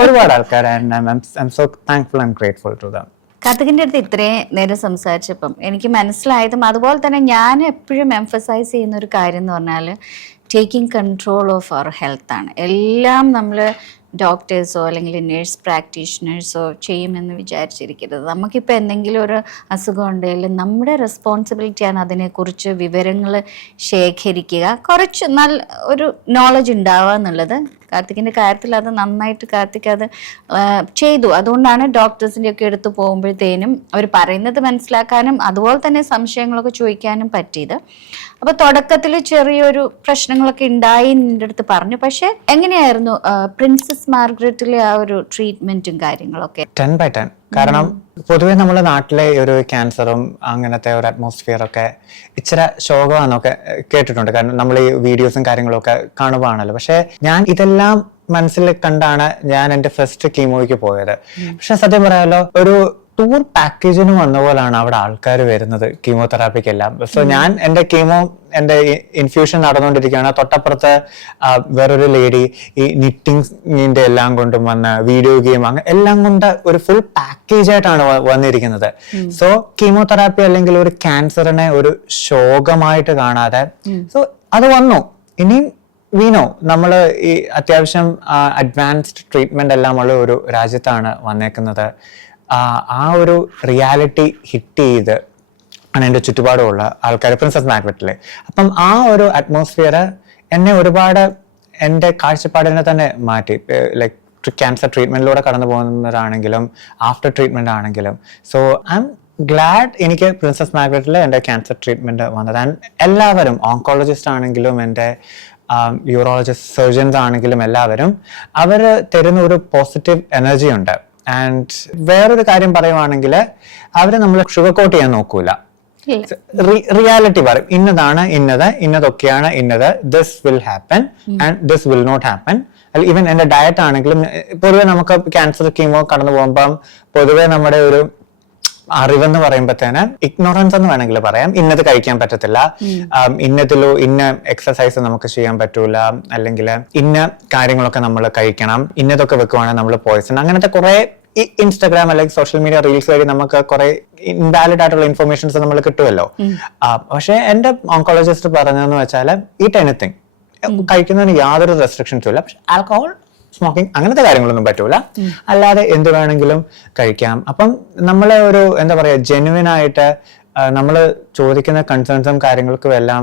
ഒരുപാട് ആൾക്കാർ, and I am so thankful and grateful to them. കാർത്തികിൻ്റെ അടുത്ത് ഇത്രയും നേരം സംസാരിച്ചപ്പം എനിക്ക് മനസ്സിലായതും അതുപോലെ തന്നെ ഞാൻ എപ്പോഴും എംഫസൈസ് ചെയ്യുന്ന ഒരു കാര്യം എന്ന് പറഞ്ഞാൽ ടേക്കിംഗ് കൺട്രോൾ ഓഫ് അവർ ഹെൽത്താണ്. എല്ലാം നമ്മൾ ഡോക്ടേഴ്സോ അല്ലെങ്കിൽ നേഴ്സ് പ്രാക്ടീഷണേഴ്സോ ചെയ്യുമെന്ന് വിചാരിച്ചിരിക്കരുത്. നമുക്കിപ്പോൾ എന്തെങ്കിലും ഒരു അസുഖം ഉണ്ടെങ്കിൽ നമ്മുടെ റെസ്പോൺസിബിലിറ്റിയാണ് അതിനെക്കുറിച്ച് വിവരങ്ങൾ ശേഖരിക്കുക, കുറച്ച് നല്ല ഒരു നോളജ് ഉണ്ടാവുക എന്നുള്ളത്. കാർത്തികിൻ്റെ കാര്യത്തിൽ അത് നന്നായിട്ട് കാർത്തിക് അത് ചെയ്തു. അതുകൊണ്ടാണ് ഡോക്ടേഴ്സിൻ്റെ ഒക്കെ അടുത്ത് പോകുമ്പോഴത്തേനും അവർ പറയുന്നത് മനസ്സിലാക്കാനും അതുപോലെ തന്നെ സംശയങ്ങളൊക്കെ ചോദിക്കാനും പറ്റിയത്. അപ്പോൾ തുടക്കത്തിൽ ചെറിയൊരു പ്രശ്നങ്ങളൊക്കെ ഉണ്ടായി എൻ്റെ അടുത്ത് പറഞ്ഞു. പക്ഷെ എങ്ങനെയായിരുന്നു പ്രിൻസസ് മാർഗരറ്റിലെ ആ ഒരു ട്രീറ്റ്മെന്റും കാര്യങ്ങളൊക്കെ? 10/10. കാരണം പൊതുവെ നമ്മുടെ നാട്ടിലെ ഒരു ക്യാൻസറും അങ്ങനത്തെ ഒരു അറ്റ്മോസ്ഫിയർ ഒക്കെ ഇച്ചിരി ശോകമാണെന്നൊക്കെ കേട്ടിട്ടുണ്ട്. കാരണം നമ്മൾ ഈ വീഡിയോസും കാര്യങ്ങളും ഒക്കെ കാണുവാണല്ലോ. പക്ഷെ ഞാൻ ഇതെല്ലാം മനസ്സിൽ കണ്ടാണ് ഞാൻ എൻ്റെ ഫസ്റ്റ് കീമോയ്ക്ക് പോയത്. പക്ഷെ സത്യം പറയാലോ, ഒരു ടൂർ പാക്കേജിന് വന്ന പോലാണ് അവിടെ ആൾക്കാർ വരുന്നത് കീമോതെറാപ്പിക്കെല്ലാം. സോ ഞാൻ എൻ്റെ ഇൻഫ്യൂഷൻ നടന്നുകൊണ്ടിരിക്കുകയാണ്. തൊട്ടപ്പുറത്ത് വേറൊരു ലേഡി ഈ നിറ്റിങ്ങിന്റെ എല്ലാം കൊണ്ടും വന്ന് വീഡിയോ ഗെയിം അങ്ങനെ എല്ലാം കൊണ്ട് ഒരു ഫുൾ പാക്കേജ് ആയിട്ടാണ് വന്നിരിക്കുന്നത്. സോ കീമോതെറാപ്പി അല്ലെങ്കിൽ ഒരു ക്യാൻസറിനെ ഒരു ശോകമായിട്ട് കാണാതെ സോ അത് വന്നു. ഇനിയും വീണോ നമ്മൾ ഈ അത്യാവശ്യം അഡ്വാൻസ്ഡ് ട്രീറ്റ്മെന്റ് എല്ലാം ഉള്ള ഒരു രാജ്യത്താണ് വന്നേക്കുന്നത്. ആ ഒരു റിയാലിറ്റി ഹിറ്റ് ചെയ്ത് ആണ് എൻ്റെ ചുറ്റുപാടുമുള്ള ആൾക്കാർ പ്രിൻസസ് മാർഗരറ്റിലെ. അപ്പം ആ ഒരു അറ്റ്മോസ്ഫിയർ എന്നെ ഒരുപാട് എൻ്റെ കാഴ്ചപ്പാടിനെ തന്നെ മാറ്റി. ലൈക്ക് ക്യാൻസർ ട്രീറ്റ്മെന്റിലൂടെ കടന്നു പോകുന്നവരാണെങ്കിലും ആഫ്റ്റർ ട്രീറ്റ്മെന്റ് ആണെങ്കിലും. സോ ഐ എം ഗ്ലാഡ് എനിക്ക് പ്രിൻസസ് മാർഗരറ്റിലെ എൻ്റെ ക്യാൻസർ ട്രീറ്റ്മെന്റ് വന്നത്. ആൻഡ് എല്ലാവരും ഓങ്കോളജിസ്റ്റ് ആണെങ്കിലും എൻ്റെ യൂറോളജിസ്റ്റ് സർജൻസ് ആണെങ്കിലും എല്ലാവരും അവർ തരുന്ന ഒരു പോസിറ്റീവ് എനർജി ഉണ്ട്. ആൻഡ് വേറൊരു കാര്യം പറയുവാണെങ്കിൽ അവര് നമ്മൾ ഷുഗർ കോട്ട് ചെയ്യാൻ നോക്കൂല. റിയാലിറ്റി പറയും, ഇന്നതാണ് ഇന്നതൊക്കെയാണ് ഇന്നത്, this will happen and this will not happen. Even എന്റെ ഡയറ്റ് ആണെങ്കിലും പൊതുവെ നമുക്ക് ക്യാൻസർ കീമോ കടന്നു പോകുമ്പം പൊതുവെ നമ്മുടെ ഒരു അറിവെന്ന് പറയുമ്പോഴത്തേന് ഇഗ്നോറൻസ് എന്ന് വേണമെങ്കിൽ പറയാം. ഇന്നത് കഴിക്കാൻ പറ്റത്തില്ല, ഇന്നതിലോ ഇന്ന എക്സസൈസ് നമുക്ക് ചെയ്യാൻ പറ്റൂല, അല്ലെങ്കിൽ ഇന്ന കാര്യങ്ങളൊക്കെ നമ്മൾ കഴിക്കണം, ഇന്നതൊക്കെ വെക്കുവാണെങ്കിൽ നമ്മൾ പോയിസൺ, അങ്ങനത്തെ കുറെ ഈ ഇൻസ്റ്റാഗ്രാം അല്ലെങ്കിൽ സോഷ്യൽ മീഡിയ റീൽസ് വഴി നമുക്ക് കുറെ ഇൻവാലിഡ് ആയിട്ടുള്ള ഇൻഫർമേഷൻസ് നമ്മൾ കിട്ടുമല്ലോ. പക്ഷെ എന്റെ ഓങ്കോളജിസ്റ്റ് പറഞ്ഞതെന്ന് വെച്ചാൽ ഈറ്റ് എനിത്തിങ്, കഴിക്കുന്നതിന് യാതൊരു റെസ്ട്രിക്ഷൻസും ഇല്ല. പക്ഷെ ആൽക്കഹോൾ, സ്മോക്കിംഗ് അങ്ങനത്തെ കാര്യങ്ങളൊന്നും പറ്റൂല, അല്ലാതെ എന്ത് വേണമെങ്കിലും കഴിക്കാം. അപ്പം നമ്മളെ ഒരു എന്താ പറയാ ജെന്യുവൻ ആയിട്ട് നമ്മൾ ചോദിക്കുന്ന കൺസേൺസും കാര്യങ്ങൾക്കും എല്ലാം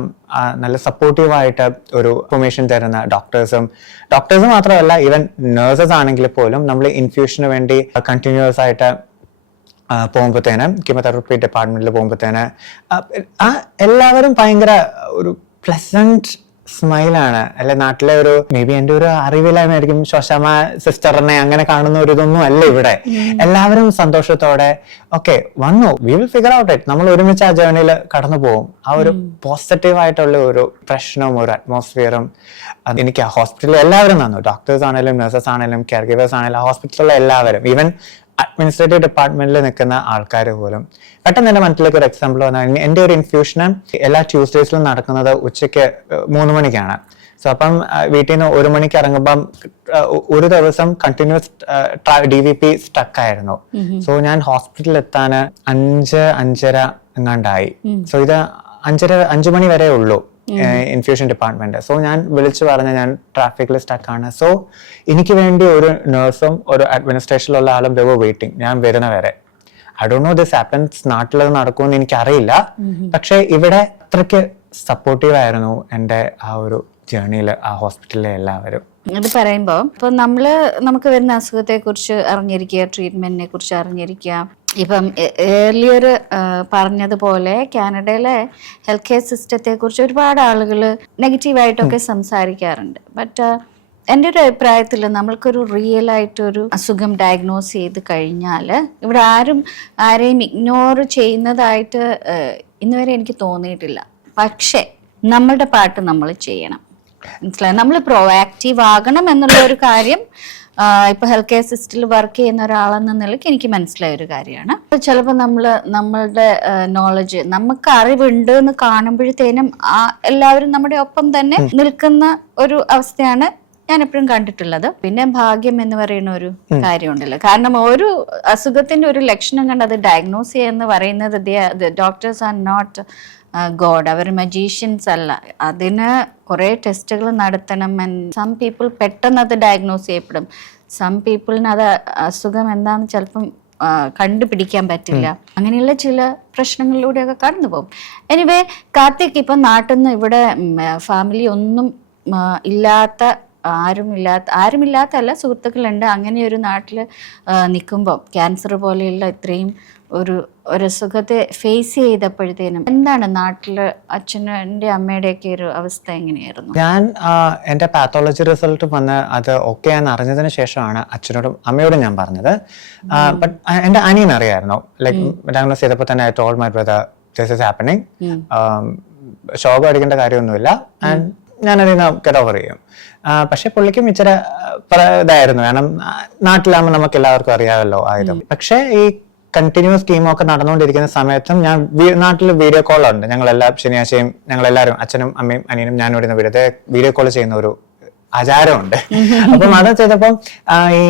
നല്ല സപ്പോർട്ടീവായിട്ട് ഒരു ഇൻഫർമേഷൻ തരുന്ന ഡോക്ടേഴ്സ് മാത്രമല്ല, ഈവൻ നഴ്സസ് ആണെങ്കിൽ പോലും നമ്മൾ ഇൻഫ്യൂഷന് വേണ്ടി കണ്ടിന്യൂസ് ആയിട്ട് പോകുമ്പോഴത്തേന് കീമോതെറാപ്പി ഡിപ്പാർട്ട്മെന്റിൽ പോകുമ്പോഴത്തേന് എല്ലാവരും ഭയങ്കര ഒരു പ്ലസന്റ് സ്മൈലാണ്. അല്ലെ നാട്ടിലെ ഒരു മേ ബി എന്റെ ഒരു അറിവിലായിരിക്കും ശോശാമ സിസ്റ്ററിനെ അങ്ങനെ കാണുന്ന ഒരു ഇതൊന്നും അല്ല ഇവിടെ. എല്ലാവരും സന്തോഷത്തോടെ ഓക്കെ വന്നു, we will figure out it, നമ്മൾ ഒരുമിച്ച് ആ ജേർണിയിൽ കടന്നു പോകും. ആ ഒരു പോസിറ്റീവ് ആയിട്ടുള്ള ഒരു പ്രശ്നവും ഒരു അറ്റ്മോസ്ഫിയറും എനിക്ക് ആ ഹോസ്പിറ്റലിൽ എല്ലാവരും തന്നു. ഡോക്ടേഴ്സ് ആണെങ്കിലും നഴ്സസ് ആണെങ്കിലും കെയർ ഗിവേഴ്സ് ആണെങ്കിലും ഹോസ്പിറ്റലിലുള്ള എല്ലാവരും, ഈവൻ അഡ്മിനിസ്ട്രേറ്റീവ് ഡിപ്പാർട്ട്മെന്റിൽ നിൽക്കുന്ന ആൾക്കാർ പോലും. പെട്ടെന്ന് എന്റെ മനസ്സിലേക്ക് ഒരു എക്സാമ്പിൾ വന്നാൽ, എന്റെ ഒരു ഇൻഫ്യൂഷന് എല്ലാ ട്യൂസ്ഡേസിലും നടക്കുന്നത് ഉച്ചയ്ക്ക് 3 മണിക്കാണ്. സോ അപ്പം വീട്ടിൽ നിന്ന് 1 മണിക്ക് ഇറങ്ങുമ്പം ഒരു ദിവസം കണ്ടിന്യൂസ് DVP സ്റ്റക്ക് ആയിരുന്നു. സോ ഞാൻ ഹോസ്പിറ്റലിൽ എത്താൻ 5-5:30 എങ്ങാണ്ടായി. സോ ഇത് 5 മണി വരെ ഉള്ളൂ ഇൻഫ്യൂഷൻ ഡിപ്പാർട്ട്മെന്റ്. സോ ഞാൻ വിളിച്ചു പറഞ്ഞ ഞാൻ ട്രാഫിക്കിൽ സ്റ്റക്കാണ്. സോ എനിക്ക് വേണ്ടി ഒരു നഴ്സും ഒരു അഡ്മിനിസ്ട്രേഷനിലുള്ള ആളും ദേ വർ വെയിറ്റിംഗ് ഞാൻ വരുന്ന വരെ. I don't know this happens നാട്ടിലത് നടക്കുമെന്ന് എനിക്കറിയില്ല. പക്ഷെ ഇവിടെ അത്രയ്ക്ക് സപ്പോർട്ടീവ് ആയിരുന്നു എൻ്റെ ആ ഒരു ജേർണിയിൽ ആ ഹോസ്പിറ്റലിലെ എല്ലാവരും. ഇത് പറയുമ്പോൾ ഇപ്പൊ നമുക്ക് വരുന്ന അസുഖത്തെ കുറിച്ച് അറിഞ്ഞിരിക്കുക, ട്രീറ്റ്മെന്റിനെ കുറിച്ച് അറിഞ്ഞിരിക്കുക. ഇപ്പം ഏർലിയർ പറഞ്ഞതുപോലെ കാനഡയിലെ ഹെൽത്ത് കെയർ സിസ്റ്റത്തെ കുറിച്ച് ഒരുപാട് ആളുകൾ നെഗറ്റീവായിട്ടൊക്കെ സംസാരിക്കാറുണ്ട്. ബട്ട് എൻ്റെ ഒരു അഭിപ്രായത്തിൽ നമ്മൾക്കൊരു റിയൽ ആയിട്ടൊരു അസുഖം ഡയഗ്നോസ് ചെയ്ത് കഴിഞ്ഞാൽ ഇവിടെ ആരെയും ഇഗ്നോർ ചെയ്യുന്നതായിട്ട് ഇന്നുവരെ എനിക്ക് തോന്നിയിട്ടില്ല. പക്ഷേ നമ്മളുടെ പാട്ട് നമ്മൾ ചെയ്യണം, മനസ്സിലായി. നമ്മൾ പ്രോആക്റ്റീവ് ആകണം എന്നുള്ള ഒരു കാര്യം ഇപ്പൊ ഹെൽത്ത് കെയർ സിസ്റ്റത്തിൽ വർക്ക് ചെയ്യുന്ന ഒരാളെന്ന നിലയ്ക്ക് എനിക്ക് മനസ്സിലായ ഒരു കാര്യമാണ്. ചിലപ്പോൾ നമ്മളുടെ നോളജ്, നമുക്ക് അറിവുണ്ട് എന്ന് കാണുമ്പോഴത്തേനും എല്ലാവരും നമ്മുടെ ഒപ്പം തന്നെ നിൽക്കുന്ന ഒരു അവസ്ഥയാണ് ഞാൻ എപ്പോഴും കണ്ടിട്ടുള്ളത്. പിന്നെ ഭാഗ്യം എന്ന് പറയുന്ന ഒരു കാര്യമുണ്ടല്ലോ. കാരണം ഒരു അസുഖത്തിന്റെ ഒരു ലക്ഷണം കണ്ട് അത് ഡയഗ്നോസ് ചെയ്യുക പറയുന്നത് ഡോക്ടേഴ്സ് ആർ നോട്ട് ഗോഡ്, അവർ മജീഷ്യൻസ് അല്ല. അതിന് കുറേ ടെസ്റ്റുകൾ നടത്തണം. സം പീപ്പിൾ പെട്ടെന്ന് അത് ഡയഗ്നോസ് ചെയ്യപ്പെടും, സം പീപ്പിളിന് അത് അസുഖം എന്താണെന്ന് ചിലപ്പം കണ്ടുപിടിക്കാൻ പറ്റില്ല. അങ്ങനെയുള്ള ചില പ്രശ്നങ്ങളിലൂടെയൊക്കെ കടന്നു പോകും. എനിവേ, കാർത്തിക് ഇപ്പം നാട്ടിൽ നിന്ന് ഇവിടെ ഫാമിലി ഒന്നും ഇല്ലാത്ത ആരുമില്ലാത്തല്ല, സുഹൃത്തുക്കളുണ്ട്. അങ്ങനെ ഒരു നാട്ടിൽ നിൽക്കുമ്പോൾ ക്യാൻസർ പോലെയുള്ള ഇത്രയും ഒരു സുഖത്തെ ഫേസ് ചെയ്തപ്പോഴത്തേനും എന്താണ് നാട്ടില് അച്ഛൻ്റെ അമ്മയുടെയൊക്കെ ഒരു അവസ്ഥ എങ്ങനെയായിരുന്നു? ഞാൻ എൻ്റെ പാത്തോളജി റിസൾട്ട് വന്ന് അത് ഓക്കെ എന്ന് അറിഞ്ഞതിന് ശേഷമാണ് അച്ഛനോടും അമ്മയോടും ഞാൻ പറഞ്ഞത്. ബട്ട് എൻ്റെ അനിയൻ അറിയായിരുന്നു. ലൈക്ക് ഡയഗ്നോസ് ചെയ്തപ്പോൾ തന്നെ I told my brother this is happening, shock അടിക്കേണ്ട കാര്യമൊന്നുമില്ല, ആൻഡ് ഞാനതിൽ നിന്ന് ഗെറ്റ് ഓവർ ചെയ്യും. പക്ഷെ പുള്ളിക്കും ഇച്ചിരി ഇതായിരുന്നു, കാരണം നാട്ടിലാകുമ്പോൾ നമുക്ക് എല്ലാവർക്കും അറിയാമല്ലോ ആയുധം. പക്ഷെ ഈ കണ്ടിന്യൂസ് കീമൊക്കെ നടന്നുകൊണ്ടിരിക്കുന്ന സമയത്തും ഞാൻ നാട്ടിൽ വീഡിയോ കോൾ ഉണ്ട്. ഞങ്ങളെല്ലാ ശനിയാഴ്ചയും ഞങ്ങളെല്ലാവരും അച്ഛനും അമ്മയും അനിയനും ഞാനും വരുന്ന വീഡിയോ കോൾ ചെയ്യുന്ന ഒരു ആചാരമുണ്ട്. അപ്പം അത് ചെയ്തപ്പം ഈ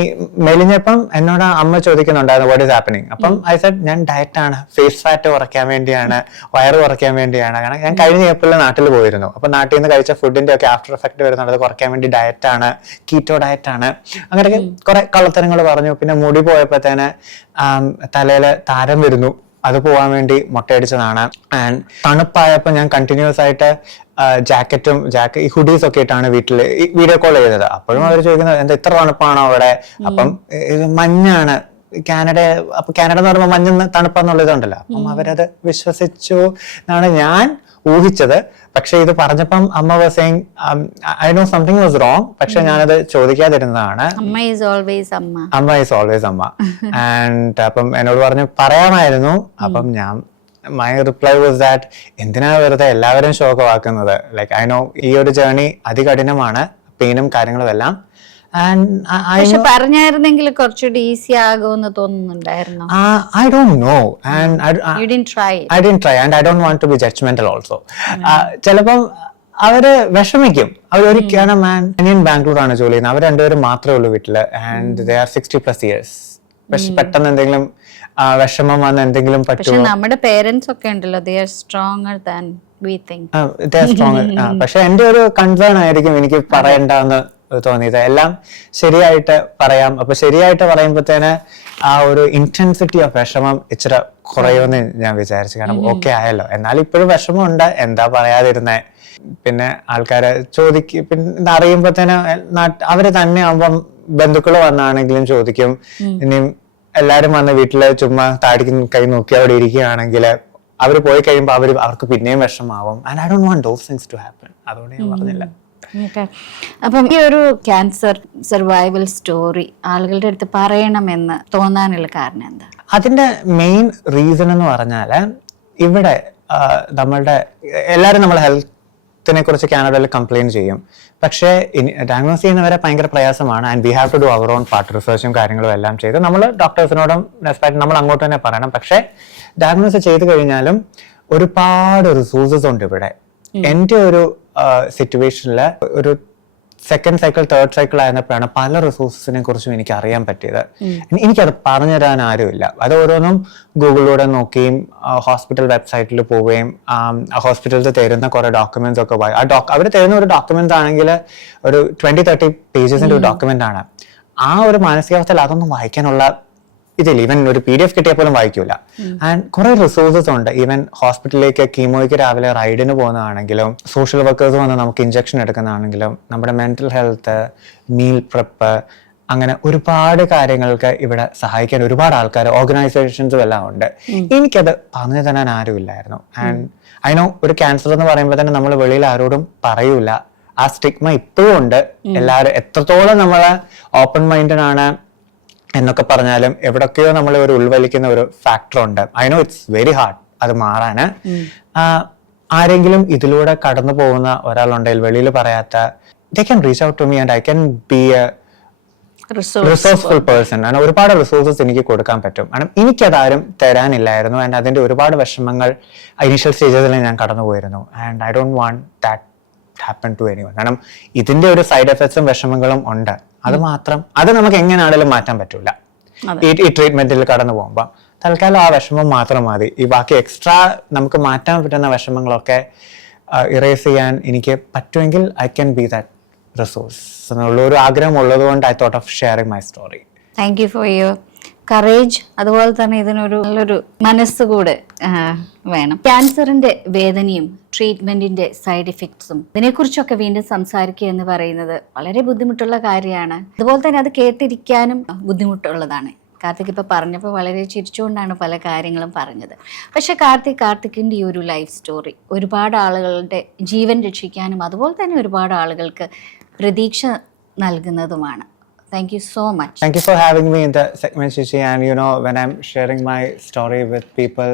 മെലിഞ്ഞപ്പം എന്നോട് അമ്മ ചോദിക്കുന്നുണ്ടായിരുന്നു വാട്ട് ഈസ് ഹാപ്പനിങ്. അപ്പം ഐ സെഡ് ഞാൻ ഡയറ്റാണ്, ഫേസ് ഫാറ്റ് കുറയ്ക്കാൻ വേണ്ടിയാണ്, വയറ് കുറയ്ക്കാൻ വേണ്ടിയാണ്. കാരണം ഞാൻ കഴിഞ്ഞ ഏപ്രിൽ നാട്ടിൽ പോയിരുന്നു. അപ്പൊ നാട്ടിൽ നിന്ന് കഴിച്ച ഫുഡിന്റെ ഒക്കെ ആഫ്റ്റർ എഫക്ട് വരുന്നുണ്ട്, അത് കുറയ്ക്കാൻ വേണ്ടി ഡയറ്റാണ്, കീറ്റോ ഡയറ്റാണ്, അങ്ങനെയൊക്കെ കുറെ കള്ളത്തരങ്ങൾ പറഞ്ഞു. പിന്നെ മുടി പോയപ്പോഴത്തേന് തലയില് താരം വരുന്നു, അത് പോവാൻ വേണ്ടി മുട്ടയടിച്ചതാണ്. ആൻഡ് തണുപ്പായപ്പോൾ ഞാൻ കണ്ടിന്യൂസ് ആയിട്ട് ഈ ഹുഡീസ് ഒക്കെ ഇട്ടാണ് വീട്ടില് വീഡിയോ കോൾ ചെയ്തത്. അപ്പോഴും അവർ ചോദിക്കുന്നത് എന്താ ഇത്ര തണുപ്പാണോ അവിടെ? അപ്പം മഞ്ഞാണ് കാനഡ, അപ്പൊ കാനഡ എന്ന് പറയുമ്പോൾ മഞ്ഞ തണുപ്പെന്നുള്ളതുണ്ടല്ലോ. അപ്പം അവരത് വിശ്വസിച്ചു എന്നാണ് ഞാൻ ഊഹിച്ചത്. പക്ഷെ ഇത് പറഞ്ഞപ്പം അമ്മ was saying I know something was wrong. പക്ഷെ ഞാനത് ചോദിക്കാതിരുന്നതാണ്. അമ്മ ഈസ് ഓൾവേസ് അമ്മ. ആൻഡ് അപ്പം എന്നോട് പറഞ്ഞു പറയാമായിരുന്നു. അപ്പം ഞാൻ മൈ റിപ്ലൈ വാസ് ദാറ്റ് എന്തിനാ വെറുതെ എല്ലാവരും ശോകമാക്കുന്നത്? ലൈക്ക് ഐ നോ ഈ ഒരു ജേർണി അതികഠിനമാണ്, പെയിനും കാര്യങ്ങളും എല്ലാം. പറഞ്ഞായിരുന്നെങ്കിൽ കുറച്ചുകൂടി ഈസി ആകുമെന്ന് തോന്നുന്നുണ്ടായിരുന്നു. I don't know, and I didn't try, and I don't want to be judgmental also. ചിലപ്പം അവര് വിഷമിക്കും. അവരൊരു അനിയൻ ബാംഗ്ലൂരാണ് ജോലി ചെയ്യുന്നത്. അവർ രണ്ടുപേരും മാത്രമേ ഉള്ളൂ വീട്ടില്, ആൻഡ് they are 60+ years. പക്ഷെ പെട്ടെന്ന് എന്തെങ്കിലും വിഷമം വന്ന് എന്തെങ്കിലും പറ്റുമോ? നമ്മുടെ പേരൻസ് ഒക്കെ ഉണ്ടല്ലോ, they are stronger than we think. They are stronger. പക്ഷെ എന്റെ ഒരു കൺസേൺ ആയിരിക്കും എനിക്ക് പറയണ്ടെന്ന് തോന്നിയത്. എല്ലാം ശരിയായിട്ട് പറയാം. അപ്പൊ ശരിയായിട്ട് പറയുമ്പോഴത്തേന് ആ ഒരു ഇന്റൻസിറ്റി ഓഫ് വിഷമം ഇച്ചിരി കുറയുമെന്ന് ഞാൻ വിചാരിച്ചു. കാരണം ഓക്കെ ആയല്ലോ, എന്നാലും ഇപ്പോഴും വിഷമമുണ്ട്, എന്താ പറയാതിരുന്നേ. പിന്നെ ആൾക്കാരെ ചോദിക്കും, പിന്നെ അറിയുമ്പോഴത്തേന് അവര് തന്നെ ആവുമ്പം ബന്ധുക്കൾ വന്നാണെങ്കിലും ചോദിക്കും. ഇനിയും എല്ലാരും വന്ന് വീട്ടില് ചുമ്മാ താടിക്ക് കൈ നോക്കി അവിടെ ഇരിക്കുകയാണെങ്കിൽ അവര് പോയി കഴിയുമ്പോൾ അവർക്ക് പിന്നെയും വിഷമാവും. And I don't want those things to happen. അതുകൊണ്ട് ഞാൻ പറഞ്ഞില്ല. അപ്പം ഈ ഒരു ക്യാൻസർ സർവൈവൽ സ്റ്റോറി ആളുകളുടെ അടുത്ത് പറയണമെന്ന് തോന്നാനുള്ള കാരണം എന്താ? അതിന്റെ മെയിൻ റീസൺ എന്ന് പറഞ്ഞാല് ഇവിടെ നമ്മളുടെ എല്ലാവരും നമ്മളെ ഹെൽത്തിനെ കുറിച്ച് കാനഡയിൽ കംപ്ലയിന്റ് ചെയ്യും. പക്ഷേ ഡയഗ്നോസ് ചെയ്യുന്നവരെ ഭയങ്കര പ്രയാസമാണ്. And we have to do our own part റിസർച്ചും കാര്യങ്ങളും എല്ലാം ചെയ്ത് നമ്മൾ ഡോക്ടേഴ്സിനോടും നമ്മൾ അങ്ങോട്ട് തന്നെ പറയണം. പക്ഷേ ഡയഗ്നോസ് ചെയ്ത് കഴിഞ്ഞാലും ഒരുപാട് റിസോഴ്സസ് ഉണ്ട് ഇവിടെ. എൻ്റെ ഒരു സിറ്റുവേഷനില് ഒരു സെക്കൻഡ് സൈക്കിൾ തേർഡ് സൈക്കിൾ ആയിരുന്നപ്പോഴാണ് പല റിസോഴ്സസിനെ കുറിച്ചും എനിക്ക് അറിയാൻ പറ്റിയത്. എനിക്കത് പറഞ്ഞു തരാൻ ആരുമില്ല. അത് ഓരോന്നും ഗൂഗിളിലൂടെ നോക്കിയും ഹോസ്പിറ്റൽ വെബ്സൈറ്റിൽ പോവുകയും ഹോസ്പിറ്റലിൽ തരുന്ന കുറെ ഡോക്യുമെന്റ്സ് ഒക്കെ അവർ തരുന്ന ഒരു ഡോക്യുമെന്റ് ആണെങ്കിൽ ഒരു 20-30 പേജസിന്റെ ഒരു ഡോക്യുമെന്റ് ആണ്. ആ ഒരു മാനസികാവസ്ഥയിൽ അതൊന്നും വായിക്കാനുള്ള ഇതില്ല. ഈവൻ ഒരു PDF കിട്ടിയാൽ പോലും വായിക്കൂല. ആൻഡ് കുറെ റിസോഴ്സസ് ഉണ്ട്. ഈവൻ ഹോസ്പിറ്റലിലേക്ക് കീമോയ്ക്ക് രാവിലെ റൈഡിന് പോകുന്നതാണെങ്കിലും, സോഷ്യൽ വർക്കേഴ്സ് വന്ന് നമുക്ക് ഇഞ്ചക്ഷൻ എടുക്കുന്നതാണെങ്കിലും, നമ്മുടെ മെന്റൽ ഹെൽത്ത്, മീൽ പ്രെപ്പ്, അങ്ങനെ ഒരുപാട് കാര്യങ്ങൾക്ക് ഇവിടെ സഹായിക്കാൻ ഒരുപാട് ആൾക്കാർ, ഓർഗനൈസേഷൻസും എല്ലാം ഉണ്ട്. എനിക്കത് പറഞ്ഞു തരാൻ ആരുമില്ലായിരുന്നു. ആൻഡ് ഐ നോ ഒരു ക്യാൻസർ എന്ന് പറയുമ്പോൾ തന്നെ നമ്മൾ വെളിയിൽ ആരോടും പറയൂല. ആ സ്റ്റിഗ്മ ഇപ്പോഴും ഉണ്ട്. എല്ലാവരും എത്രത്തോളം നമ്മൾ ഓപ്പൺ മൈൻഡഡ് ആണ് എന്നൊക്കെ പറഞ്ഞാലും എവിടൊക്കെയോ നമ്മൾ ഒരു ഉൾവലിക്കുന്ന ഒരു ഫാക്ടർ ഉണ്ട്. I know it's very hard അത് മാറാന്. ആരെങ്കിലും ഇതിലൂടെ കടന്നു പോകുന്ന ഒരാളുണ്ടെങ്കിൽ വെളിയിൽ പറയാത്ത, they can reach out to me and I can be a resourceful person. and ഒരുപാട് റിസോഴ്സസ് എനിക്ക് കൊടുക്കാൻ പറ്റും. കാരണം എനിക്കതാരും തരാനില്ലായിരുന്നു. ആൻഡ് അതിന്റെ ഒരുപാട് വിഷമങ്ങൾ ഇനീഷ്യൽ സ്റ്റേജസിൽ ഞാൻ കടന്നു പോയിരുന്നു. And I don't want that happen to anyone. കാരണം ഇതിന്റെ ഒരു സൈഡ് എഫക്ട്സും വിഷമങ്ങളും ഉണ്ട്. അത് നമുക്ക് എങ്ങനെയാണെങ്കിലും മാറ്റാൻ പറ്റൂല ഈ ട്രീറ്റ്മെന്റിൽ കടന്നു പോകുമ്പോൾ. തൽക്കാലം ആ വിഷമം മാത്രം മതി. ഈ ബാക്കി എക്സ്ട്രാ നമുക്ക് മാറ്റാൻ പറ്റുന്ന വിഷമങ്ങളൊക്കെ ഇറേസ് ചെയ്യാൻ എനിക്ക് പറ്റുമെങ്കിൽ I can be that resource എന്നുള്ള ഒരു ആഗ്രഹം ഉള്ളത് കൊണ്ട് I thought of sharing my story. Thank you for your courage. അതുപോലെ തന്നെ ഇതിനൊരു നല്ലൊരു മനസ്സ് കൂടെ വേണം. ക്യാൻസറിന്റെ വേദനയും ട്രീറ്റ്മെന്റിന്റെ സൈഡ് ഇഫക്ട്സും ഇതിനെക്കുറിച്ചൊക്കെ വീണ്ടും സംസാരിക്കുക എന്ന് പറയുന്നത് വളരെ ബുദ്ധിമുട്ടുള്ള കാര്യമാണ്. അതുപോലെ തന്നെ അത് കേട്ടിരിക്കാനും ബുദ്ധിമുട്ടുള്ളതാണ്. കാർത്തിക് ഇപ്പോൾ പറഞ്ഞപ്പോൾ വളരെ ചിരിച്ചുകൊണ്ടാണ് പല കാര്യങ്ങളും പറഞ്ഞത്. പക്ഷെ കാർത്തിക്കിൻ്റെ ഈ ഒരു ലൈഫ് സ്റ്റോറി ഒരുപാട് ആളുകളുടെ ജീവൻ രക്ഷിക്കാനും അതുപോലെ തന്നെ ഒരുപാട് ആളുകൾക്ക് പ്രതീക്ഷ നൽകുന്നതുമാണ്. Thank you so much. Thank you for having me in the segment, Chichi. And when I'm sharing my story with people,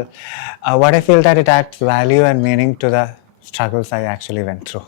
what I feel that it adds value and meaning to the struggles I actually went through.